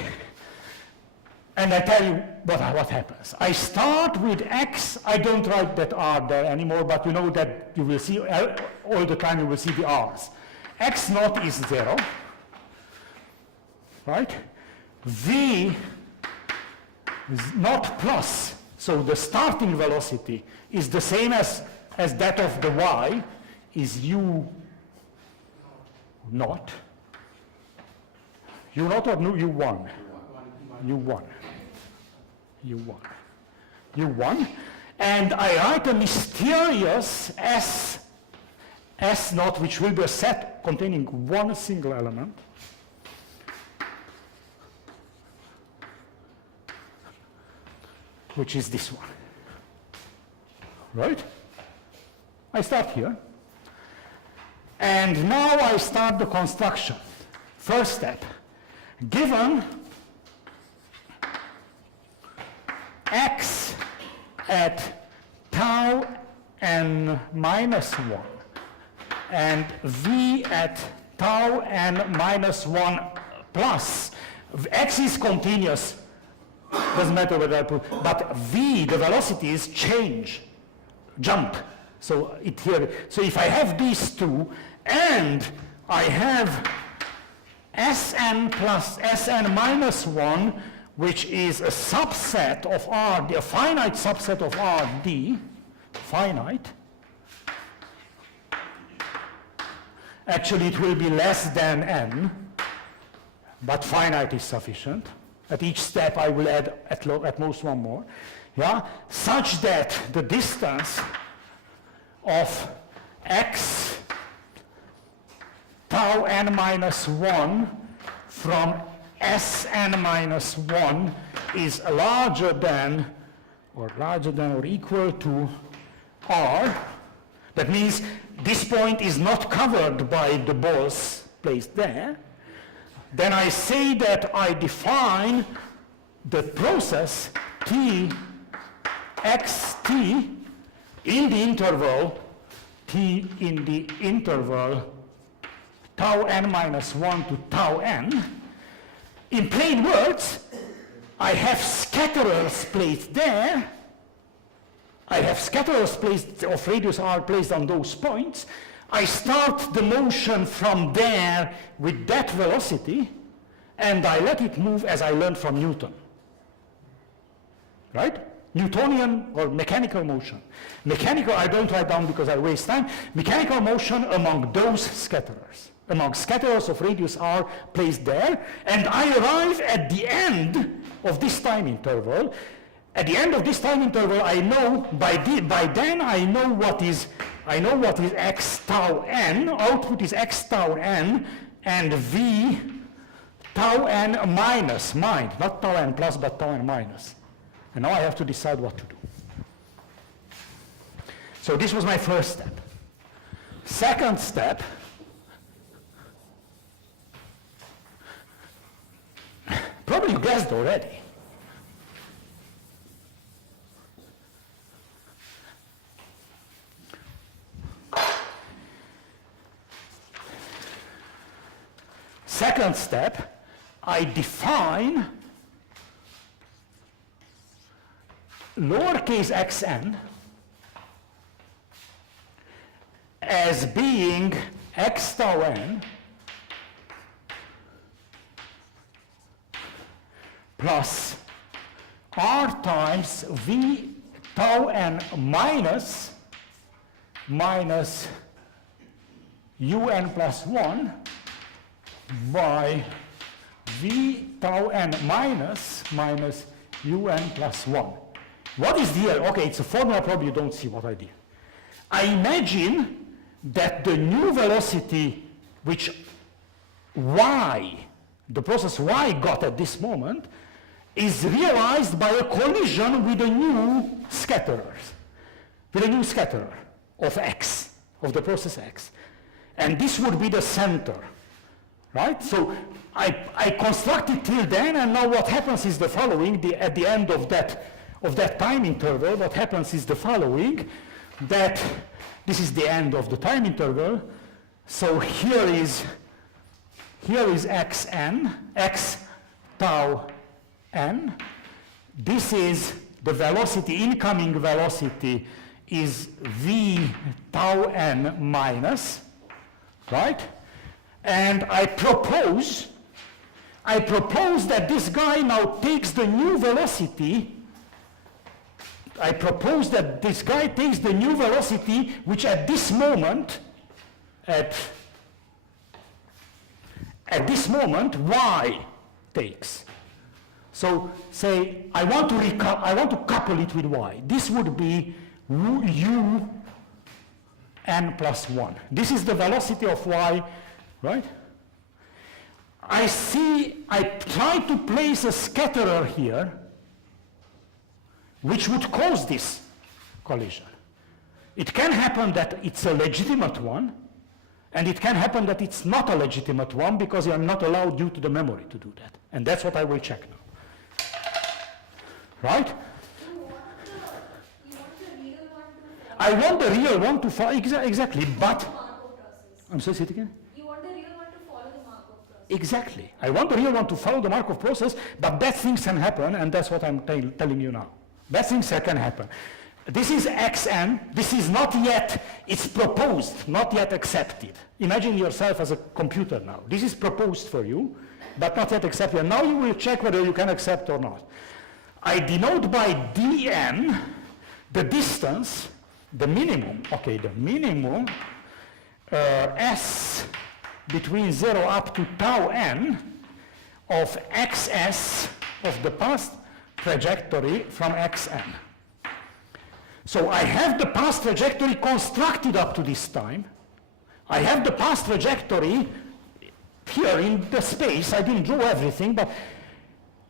And I tell you what happens. I start with x. I don't write that r there anymore, but you know that you will see all the time, you will see the r's. X naught is 0, right? V is not plus, so the starting velocity is the same as that of the y, is u Not. U naught or U1? U1. U1. And I write a mysterious S naught, which will be a set containing one single element. Which is this one. Right? I start here. And now I start the construction. First step. Given x at tau n minus 1 and v at tau n minus 1 plus, x is continuous, doesn't matter whether I put, but v, the velocities change, jump. So so if I have these two and I have Sn plus Sn minus 1, which is a subset of Rd, a finite subset of Rd, finite. Actually, it will be less than n, but finite is sufficient. At each step, I will add at most one more. Yeah, such that the distance of x tau n minus 1 from Sn minus 1 is larger than or equal to R. That means this point is not covered by the balls placed there. Then I say that I define the process t xt in the interval tau n minus 1 to tau n. In plain words, I have scatterers placed there. I have scatterers placed of radius r placed on those points. I start the motion from there with that velocity, and I let it move as I learned from Newton. Right? Newtonian or mechanical motion. Mechanical, I don't write down because I waste time. Mechanical motion among those scatterers. Among scatterers of radius r placed there, and I arrive at the end of this time interval. At the end of this time interval, I know by then I know what is x tau n. Output is x tau n and v tau n minus, mind, not tau n plus but tau n minus. And now I have to decide what to do. So this was my first step. Second step. Probably you guessed already. Second step, I define lowercase xn as being x tau n plus r times v tau n minus un plus 1 by v tau n minus un plus 1. What is here? Okay, it's a formula, probably you don't see what I did. I imagine that the new velocity which y, the process y got at this moment, is realized by a collision with a new scatterer of x, of the process x. And this would be the center, right? So I construct it till then, and now what happens is the following, at the end of that time interval, what happens is the following, that this is the end of the time interval. So here is xn, x tau n. This is the velocity, incoming velocity is v tau n minus, right? And I propose that this guy now takes the new velocity. I propose that this guy takes the new velocity, which at this moment, at at this moment, y takes. So say, I want to couple it with y. This would be u n plus 1. This is the velocity of y, right? I try to place a scatterer here, which would cause this collision. It can happen that it's a legitimate one, and it can happen that it's not a legitimate one because you are not allowed due to the memory to do that. And that's what I will check now. Right? I want the real one to follow, exactly, but, I'm sorry, say it again? You want the real one to follow the Markov process. Exactly. I want the real one to follow the Markov process, but bad things can happen, and that's what I'm telling you now. Bad things can happen. This is xn. This is not yet, it's proposed, not yet accepted. Imagine yourself as a computer now. This is proposed for you, but not yet accepted. Now you will check whether you can accept or not. I denote by dn the distance, the minimum, okay, the minimum s between 0 up to tau n of xs of the path trajectory from xn. So I have the path trajectory constructed up to this time. I have the path trajectory here in the space. I didn't draw everything, but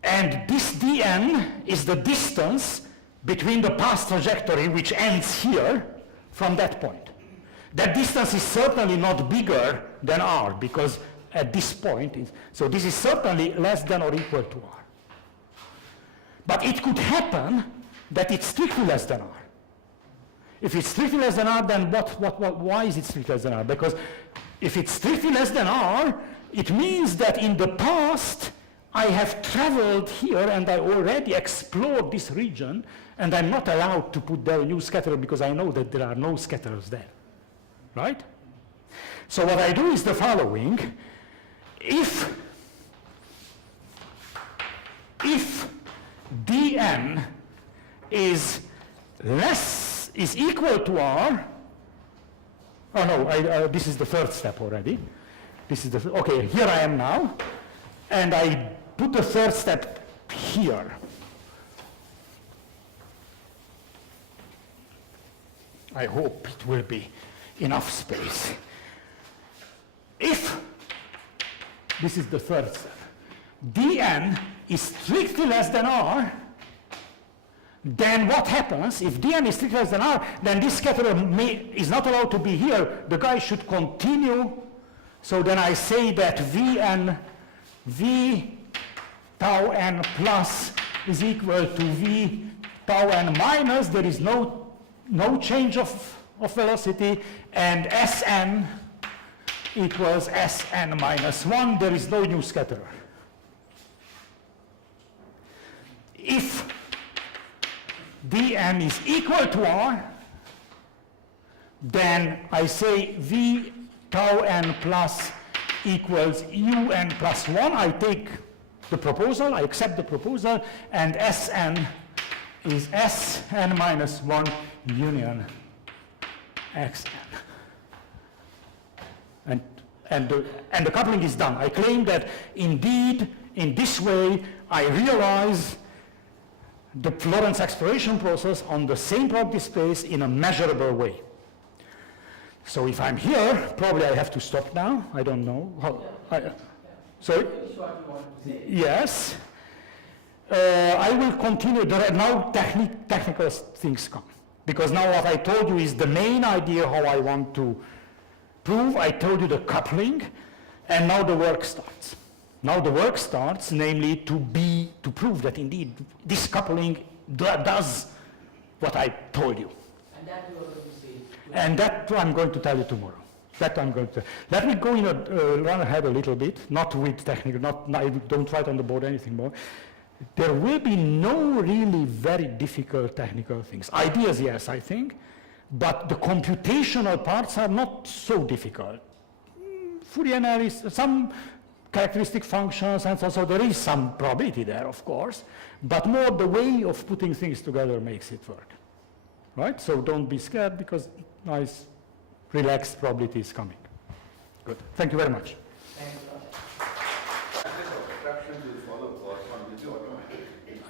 and this dn is the distance between the path trajectory, which ends here, from that point. That distance is certainly not bigger than r, because at this point, so this is certainly less than or equal to r. But it could happen that it's strictly less than r. If it's strictly less than r, then why is it strictly less than r? Because if it's strictly less than r, it means that in the past, I have traveled here and I already explored this region, and I'm not allowed to put there a new scatterer because I know that there are no scatterers there, right? So what I do is the following. If dn is equal to r, oh no, this is the third step already. This is the, okay, here I am now, and I put the third step here. I hope it will be enough space. If, this is the third step, dn is strictly less than r, then what happens? If dn is strictly less than r, then this scatterer is not allowed to be here. The guy should continue. So then I say that v tau n plus is equal to v tau n minus. There is no change of velocity, and Sn equals Sn minus 1. There is no new scatterer. If dn is equal to r, then I say v tau n plus equals un plus 1. I take the proposal, I accept the proposal, and Sn is Sn minus 1 union Xn. And the coupling is done. I claim that indeed, in this way, I realize the Lorentz exploration process on the same property space in a measurable way. So if I'm here, probably I have to stop now. I don't know. Sorry? Yes. I will continue. Now technical things come. Because now what I told you is the main idea how I want to prove. I told you the coupling, and now the work starts. Now the work starts, namely to prove that indeed this coupling does what I told you. And that you are going to say. And that I'm going to tell you tomorrow. That I'm going to. Let me go run ahead a little bit, not with technical, I don't write on the board anything more. There will be no really very difficult technical things. Ideas, yes, I think, but the computational parts are not so difficult. Fourier analysis, some characteristic functions, and so there is some probability there, of course, but more the way of putting things together makes it work. Right? So don't be scared, because nice, relaxed probability is coming. Good. Thank you very much. Thanks a lot.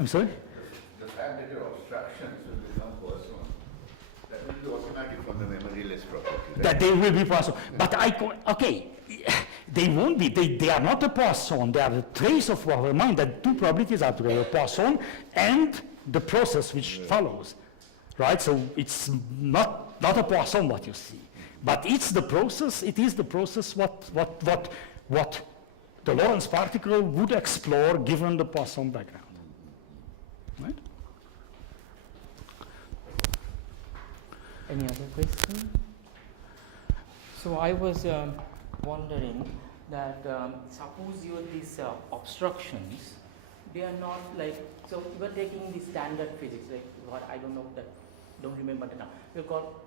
I'm sorry? The fact that your obstructions will become Poisson, that will be automatic from the memoryless property, right? That they will be Poisson. But okay, they won't be, they are not a Poisson, they are a trace of our mind. That two probabilities are together, Poisson and the process which follows, right? So it's not a Poisson what you see, but it's the process, it is the process what the Lorentz particle would explore given the Poisson background, right? Any other question? So I was wondering that suppose you have these obstructions, they are not like, so you are taking the standard physics, like what I don't know that, don't remember the now. We call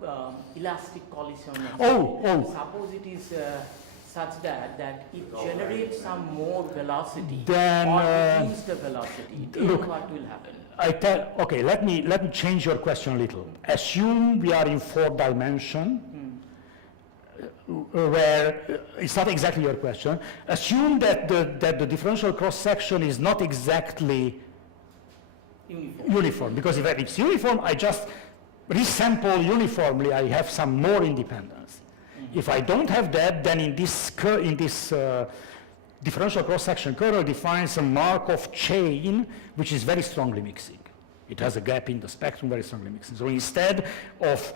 elastic collision. Suppose it is such that it generates some more velocity Then, or reduce the velocity. Then look, what will happen? Okay, let me change your question a little. Assume we are in 4 dimension, where it's not exactly your question. Assume that the differential cross section is not exactly uniform, because if it's uniform, I just resample uniformly. I have some more independence. If I don't have that, then in this differential cross-section kernel defines a Markov chain which is very strongly mixing. It has a gap in the spectrum, very strongly mixing. So instead of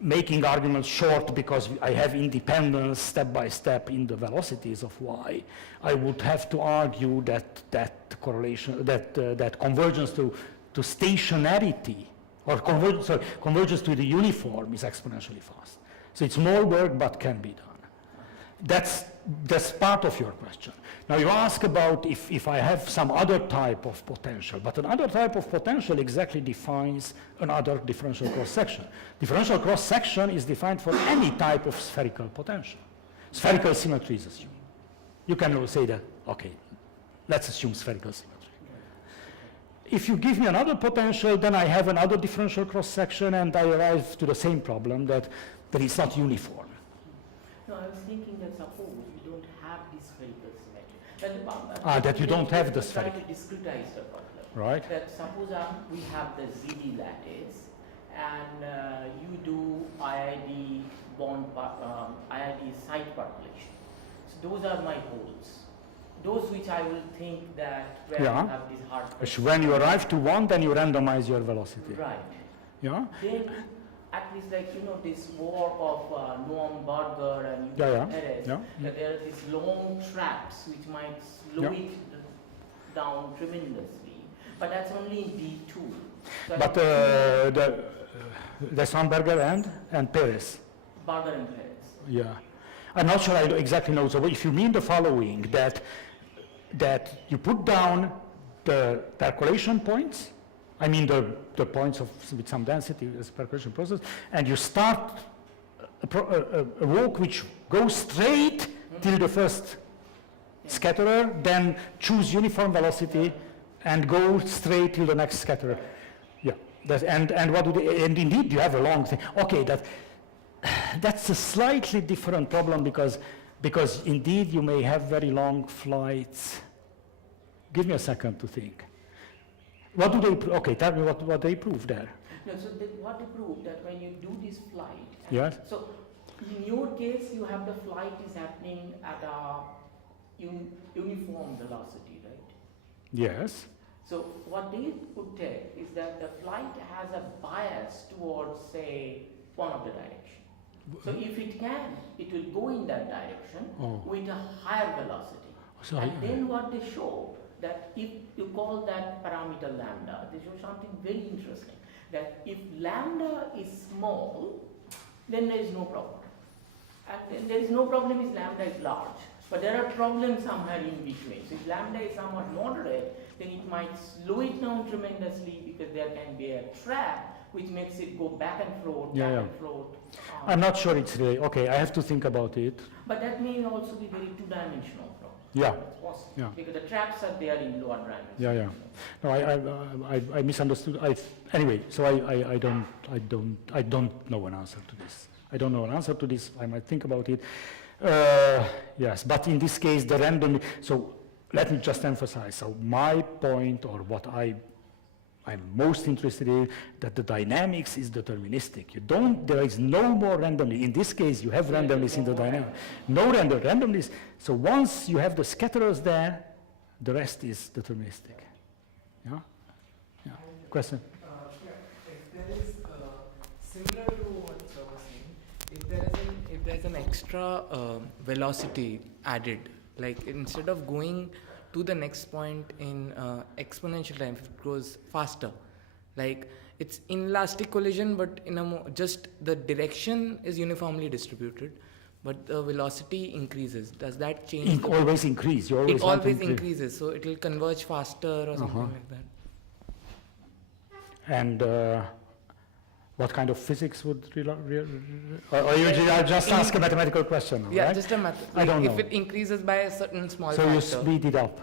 making arguments short because I have independence step by step in the velocities of y, I would have to argue that correlation, that convergence to stationarity, or convergence to the uniform is exponentially fast. So it's more work, but can be done. That's part of your question. Now you ask about if I have some other type of potential, but another type of potential exactly defines another differential cross-section. Differential cross-section is defined for any type of spherical potential. Spherical symmetry is assumed. You can say that, okay, let's assume spherical symmetry. If you give me another potential, then I have another differential cross-section, and I arrive to the same problem that it's not uniform. No, I was thinking that suppose you don't have this spherical symmetry. That you don't have the spherical. Trying to discretize the problem. Right. That suppose we have the ZD lattice, and you do IID IID site population. So those are my holes. Those which I will think that where you have this hard. So when you arrive to 1, then you randomize your velocity. Right. Yeah. Then at least this war of Noam Barger and Perez, that there are these long traps which might slow it down tremendously. But that's only in D2. So but that's on Barger and Perez. Barger and Perez. Yeah. I'm not sure I exactly know. So if you mean the following, that you put down the percolation points, I mean the points with some density as a percolation process, and you start a walk which goes straight till the first scatterer, then choose uniform velocity and go straight till the next scatterer. Yeah. And what do they, and indeed you have a long thing. Okay, that's a slightly different problem because indeed you may have very long flights. Give me a second to think. What do they okay, tell me what they prove there. No, so what they prove that when you do this flight, Yes. so in your case you have the flight is happening at a uniform velocity, right? Yes. So what they could tell is that the flight has a bias towards, say, one of the direction. So if it can, it will go in that direction with a higher velocity. So, and then what they show, that if you call that parameter lambda, they show something very interesting, that if lambda is small, then there is no problem. And then there is no problem if lambda is large. But there are problems somewhere in between. So if lambda is somewhat moderate, then it might slow it down tremendously because there can be a trap which makes it go back and forth, and forth. I'm not sure it's really, okay, I have to think about it. But that may also be very two-dimensional problem. Yeah. It's possible. Yeah. Because the traps are there in lower dimensions. Yeah. No, I misunderstood. Anyway, so I don't know an answer to this. I don't know an answer to this. I might think about it. Yes, but in this case, the random. So let me just emphasize. So my point, or what I I'm most interested in that the dynamics is deterministic. There is no more randomness. In this case, you have randomness in the dynamic. No randomness. So once you have the scatterers there, the rest is deterministic. Yeah? Yeah. Question? If there is, similar to what Sir was saying, if there's an extra velocity added, like instead of going to the next point in exponential time, it goes faster. Like it's inelastic collision, but in just the direction is uniformly distributed, but the velocity increases. Does that change? It always increases. It always increases, so it will converge faster or something like that. And what kind of physics would or you just ask a mathematical question? Yeah, right? just a math. I don't know. If it increases by a certain small So factor. you speed it up.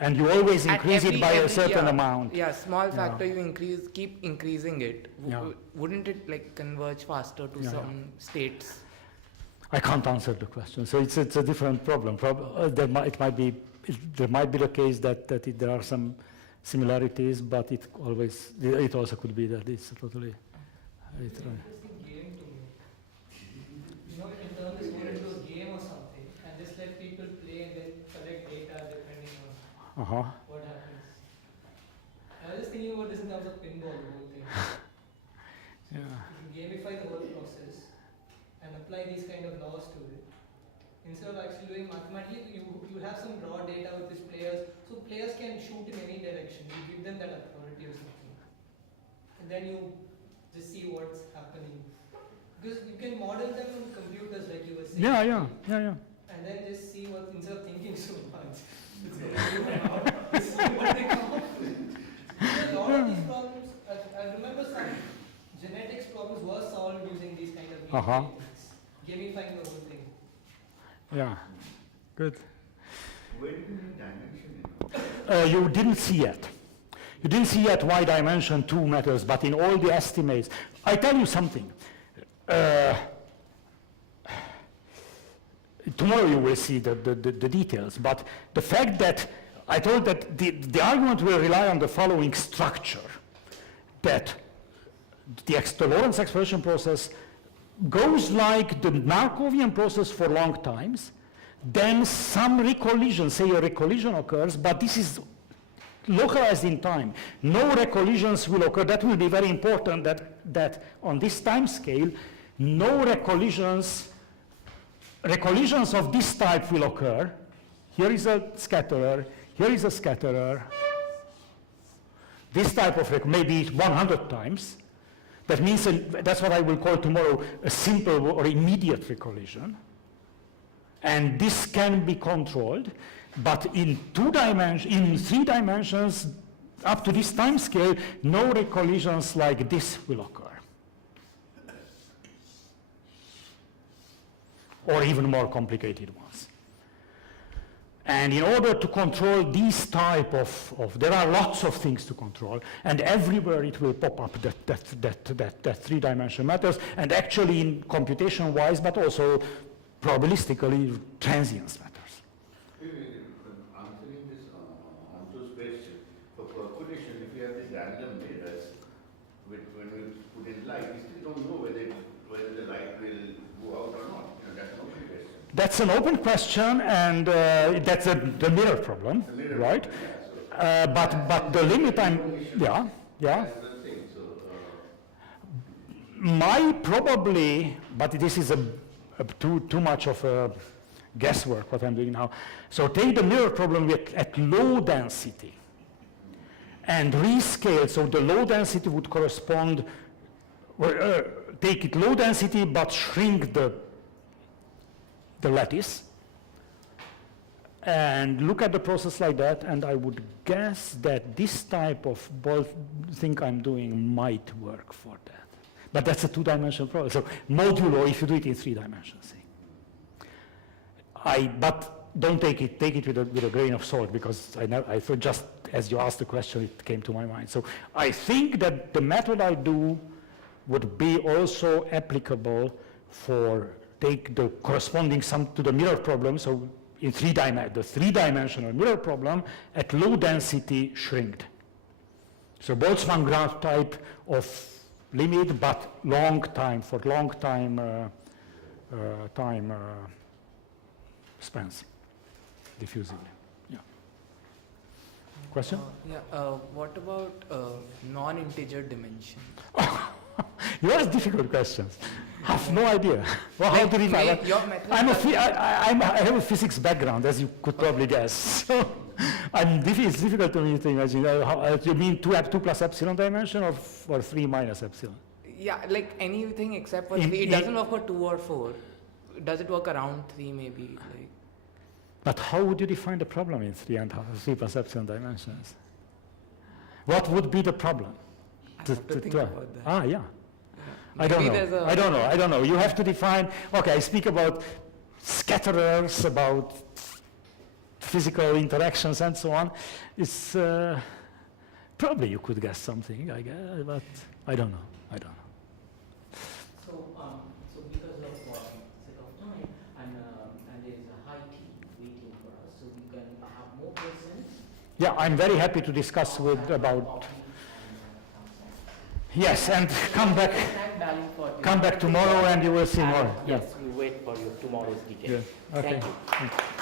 And you always At increase it by a certain amount. Yeah, small factor you keep increasing it. Yeah. Wouldn't it like converge faster to some states? I can't answer the question. So it's a different problem. There might be the case that there are some similarities, but it also could be that it's totally. It's an interesting game to me. You know, you can turn this more into a game or something and just let people play and then collect data depending on what happens. I was just thinking about this in terms of pinball, the whole thing. Yeah. You can gamify the whole process and apply these kind of laws to it. Instead of actually doing mathematically, you have some raw data with these players, so players can shoot in any direction. You give them that authority or something. And then you just see what's happening. Because you can model them on computers like you were saying. Yeah. And then just see what, instead of thinking so much, it's going to see what they come up with. A lot of these problems, I remember some genetics problems were solved using these kind of techniques, gamifying the whole thing. Yeah, good. Where did you need dimension? You didn't see yet. You didn't see yet why dimension 2 matters, but in all the estimates, I tell you something. Tomorrow you will see the details, but the fact that I told that the argument will rely on the following structure, that the Lorentz expression process goes like the Markovian process for long times, then some recollision, say a recollision occurs, but this is localized in time. No recollisions will occur. That will be very important that on this time scale, no recollisions of this type will occur. Here is a scatterer, here is a scatterer. This type of maybe 100 times. That means that's what I will call tomorrow a simple or immediate recollision. And this can be controlled, but in 3 dimensions, up to this time scale, no recollisions like this will occur. Or even more complicated ones. And in order to control these type of there are lots of things to control, and everywhere it will pop up that 3-dimension matters, and actually in computation-wise, but also probabilistically, transience matters. Answering this Anto's question, for calculation, if you have these random data, when we put in light, we still don't know whether the light will go out or not. That's an open question. That's an open question, and that's the mirror problem, right? But the limit yeah. That's the thing. My probably, but this is too much of guesswork what I'm doing now. So take the mirror problem at low density and rescale. So the low density would correspond, take it low density but shrink the lattice and look at the process like that, and I would guess that this type of thing I'm doing might work for that. But that's a 2-dimensional problem. So modulo if you do it in 3 dimensions. But don't take it with a grain of salt, because I thought just as you asked the question, it came to my mind. So I think that the method I do would be also applicable for take the corresponding sum to the mirror problem. So in the 3-dimensional mirror problem at low density shrinked. So Boltzmann-Grad type of limit, but long time spans diffusively. Yeah. Question? What about non-integer dimension? You ask difficult questions. I have no idea. Well, how to define that? Your method I have a physics background, as you could probably guess. So it's difficult to me to imagine. You mean 2 plus epsilon dimension or 3 minus epsilon? Yeah, like anything except for In- 3. It in- doesn't work for 2 or 4. Does it work around 3 maybe? Like, But how would you define the problem in 3 plus epsilon dimensions? What would be the problem? I have to think about that. Ah, yeah. I Maybe don't there's know. a- I don't know. You have to define. Okay, I speak about scatterers, about physical interactions, and so on. It's probably you could guess something, I guess, but I don't know. So, because of sake of time and there is a high tea waiting for us, so we can have more questions. Yeah, I'm very happy to discuss about. Yes, and come back Thank Bálint for tomorrow, and you will see more. Yes, we wait for your tomorrow's details. Yeah. Okay. Thank you.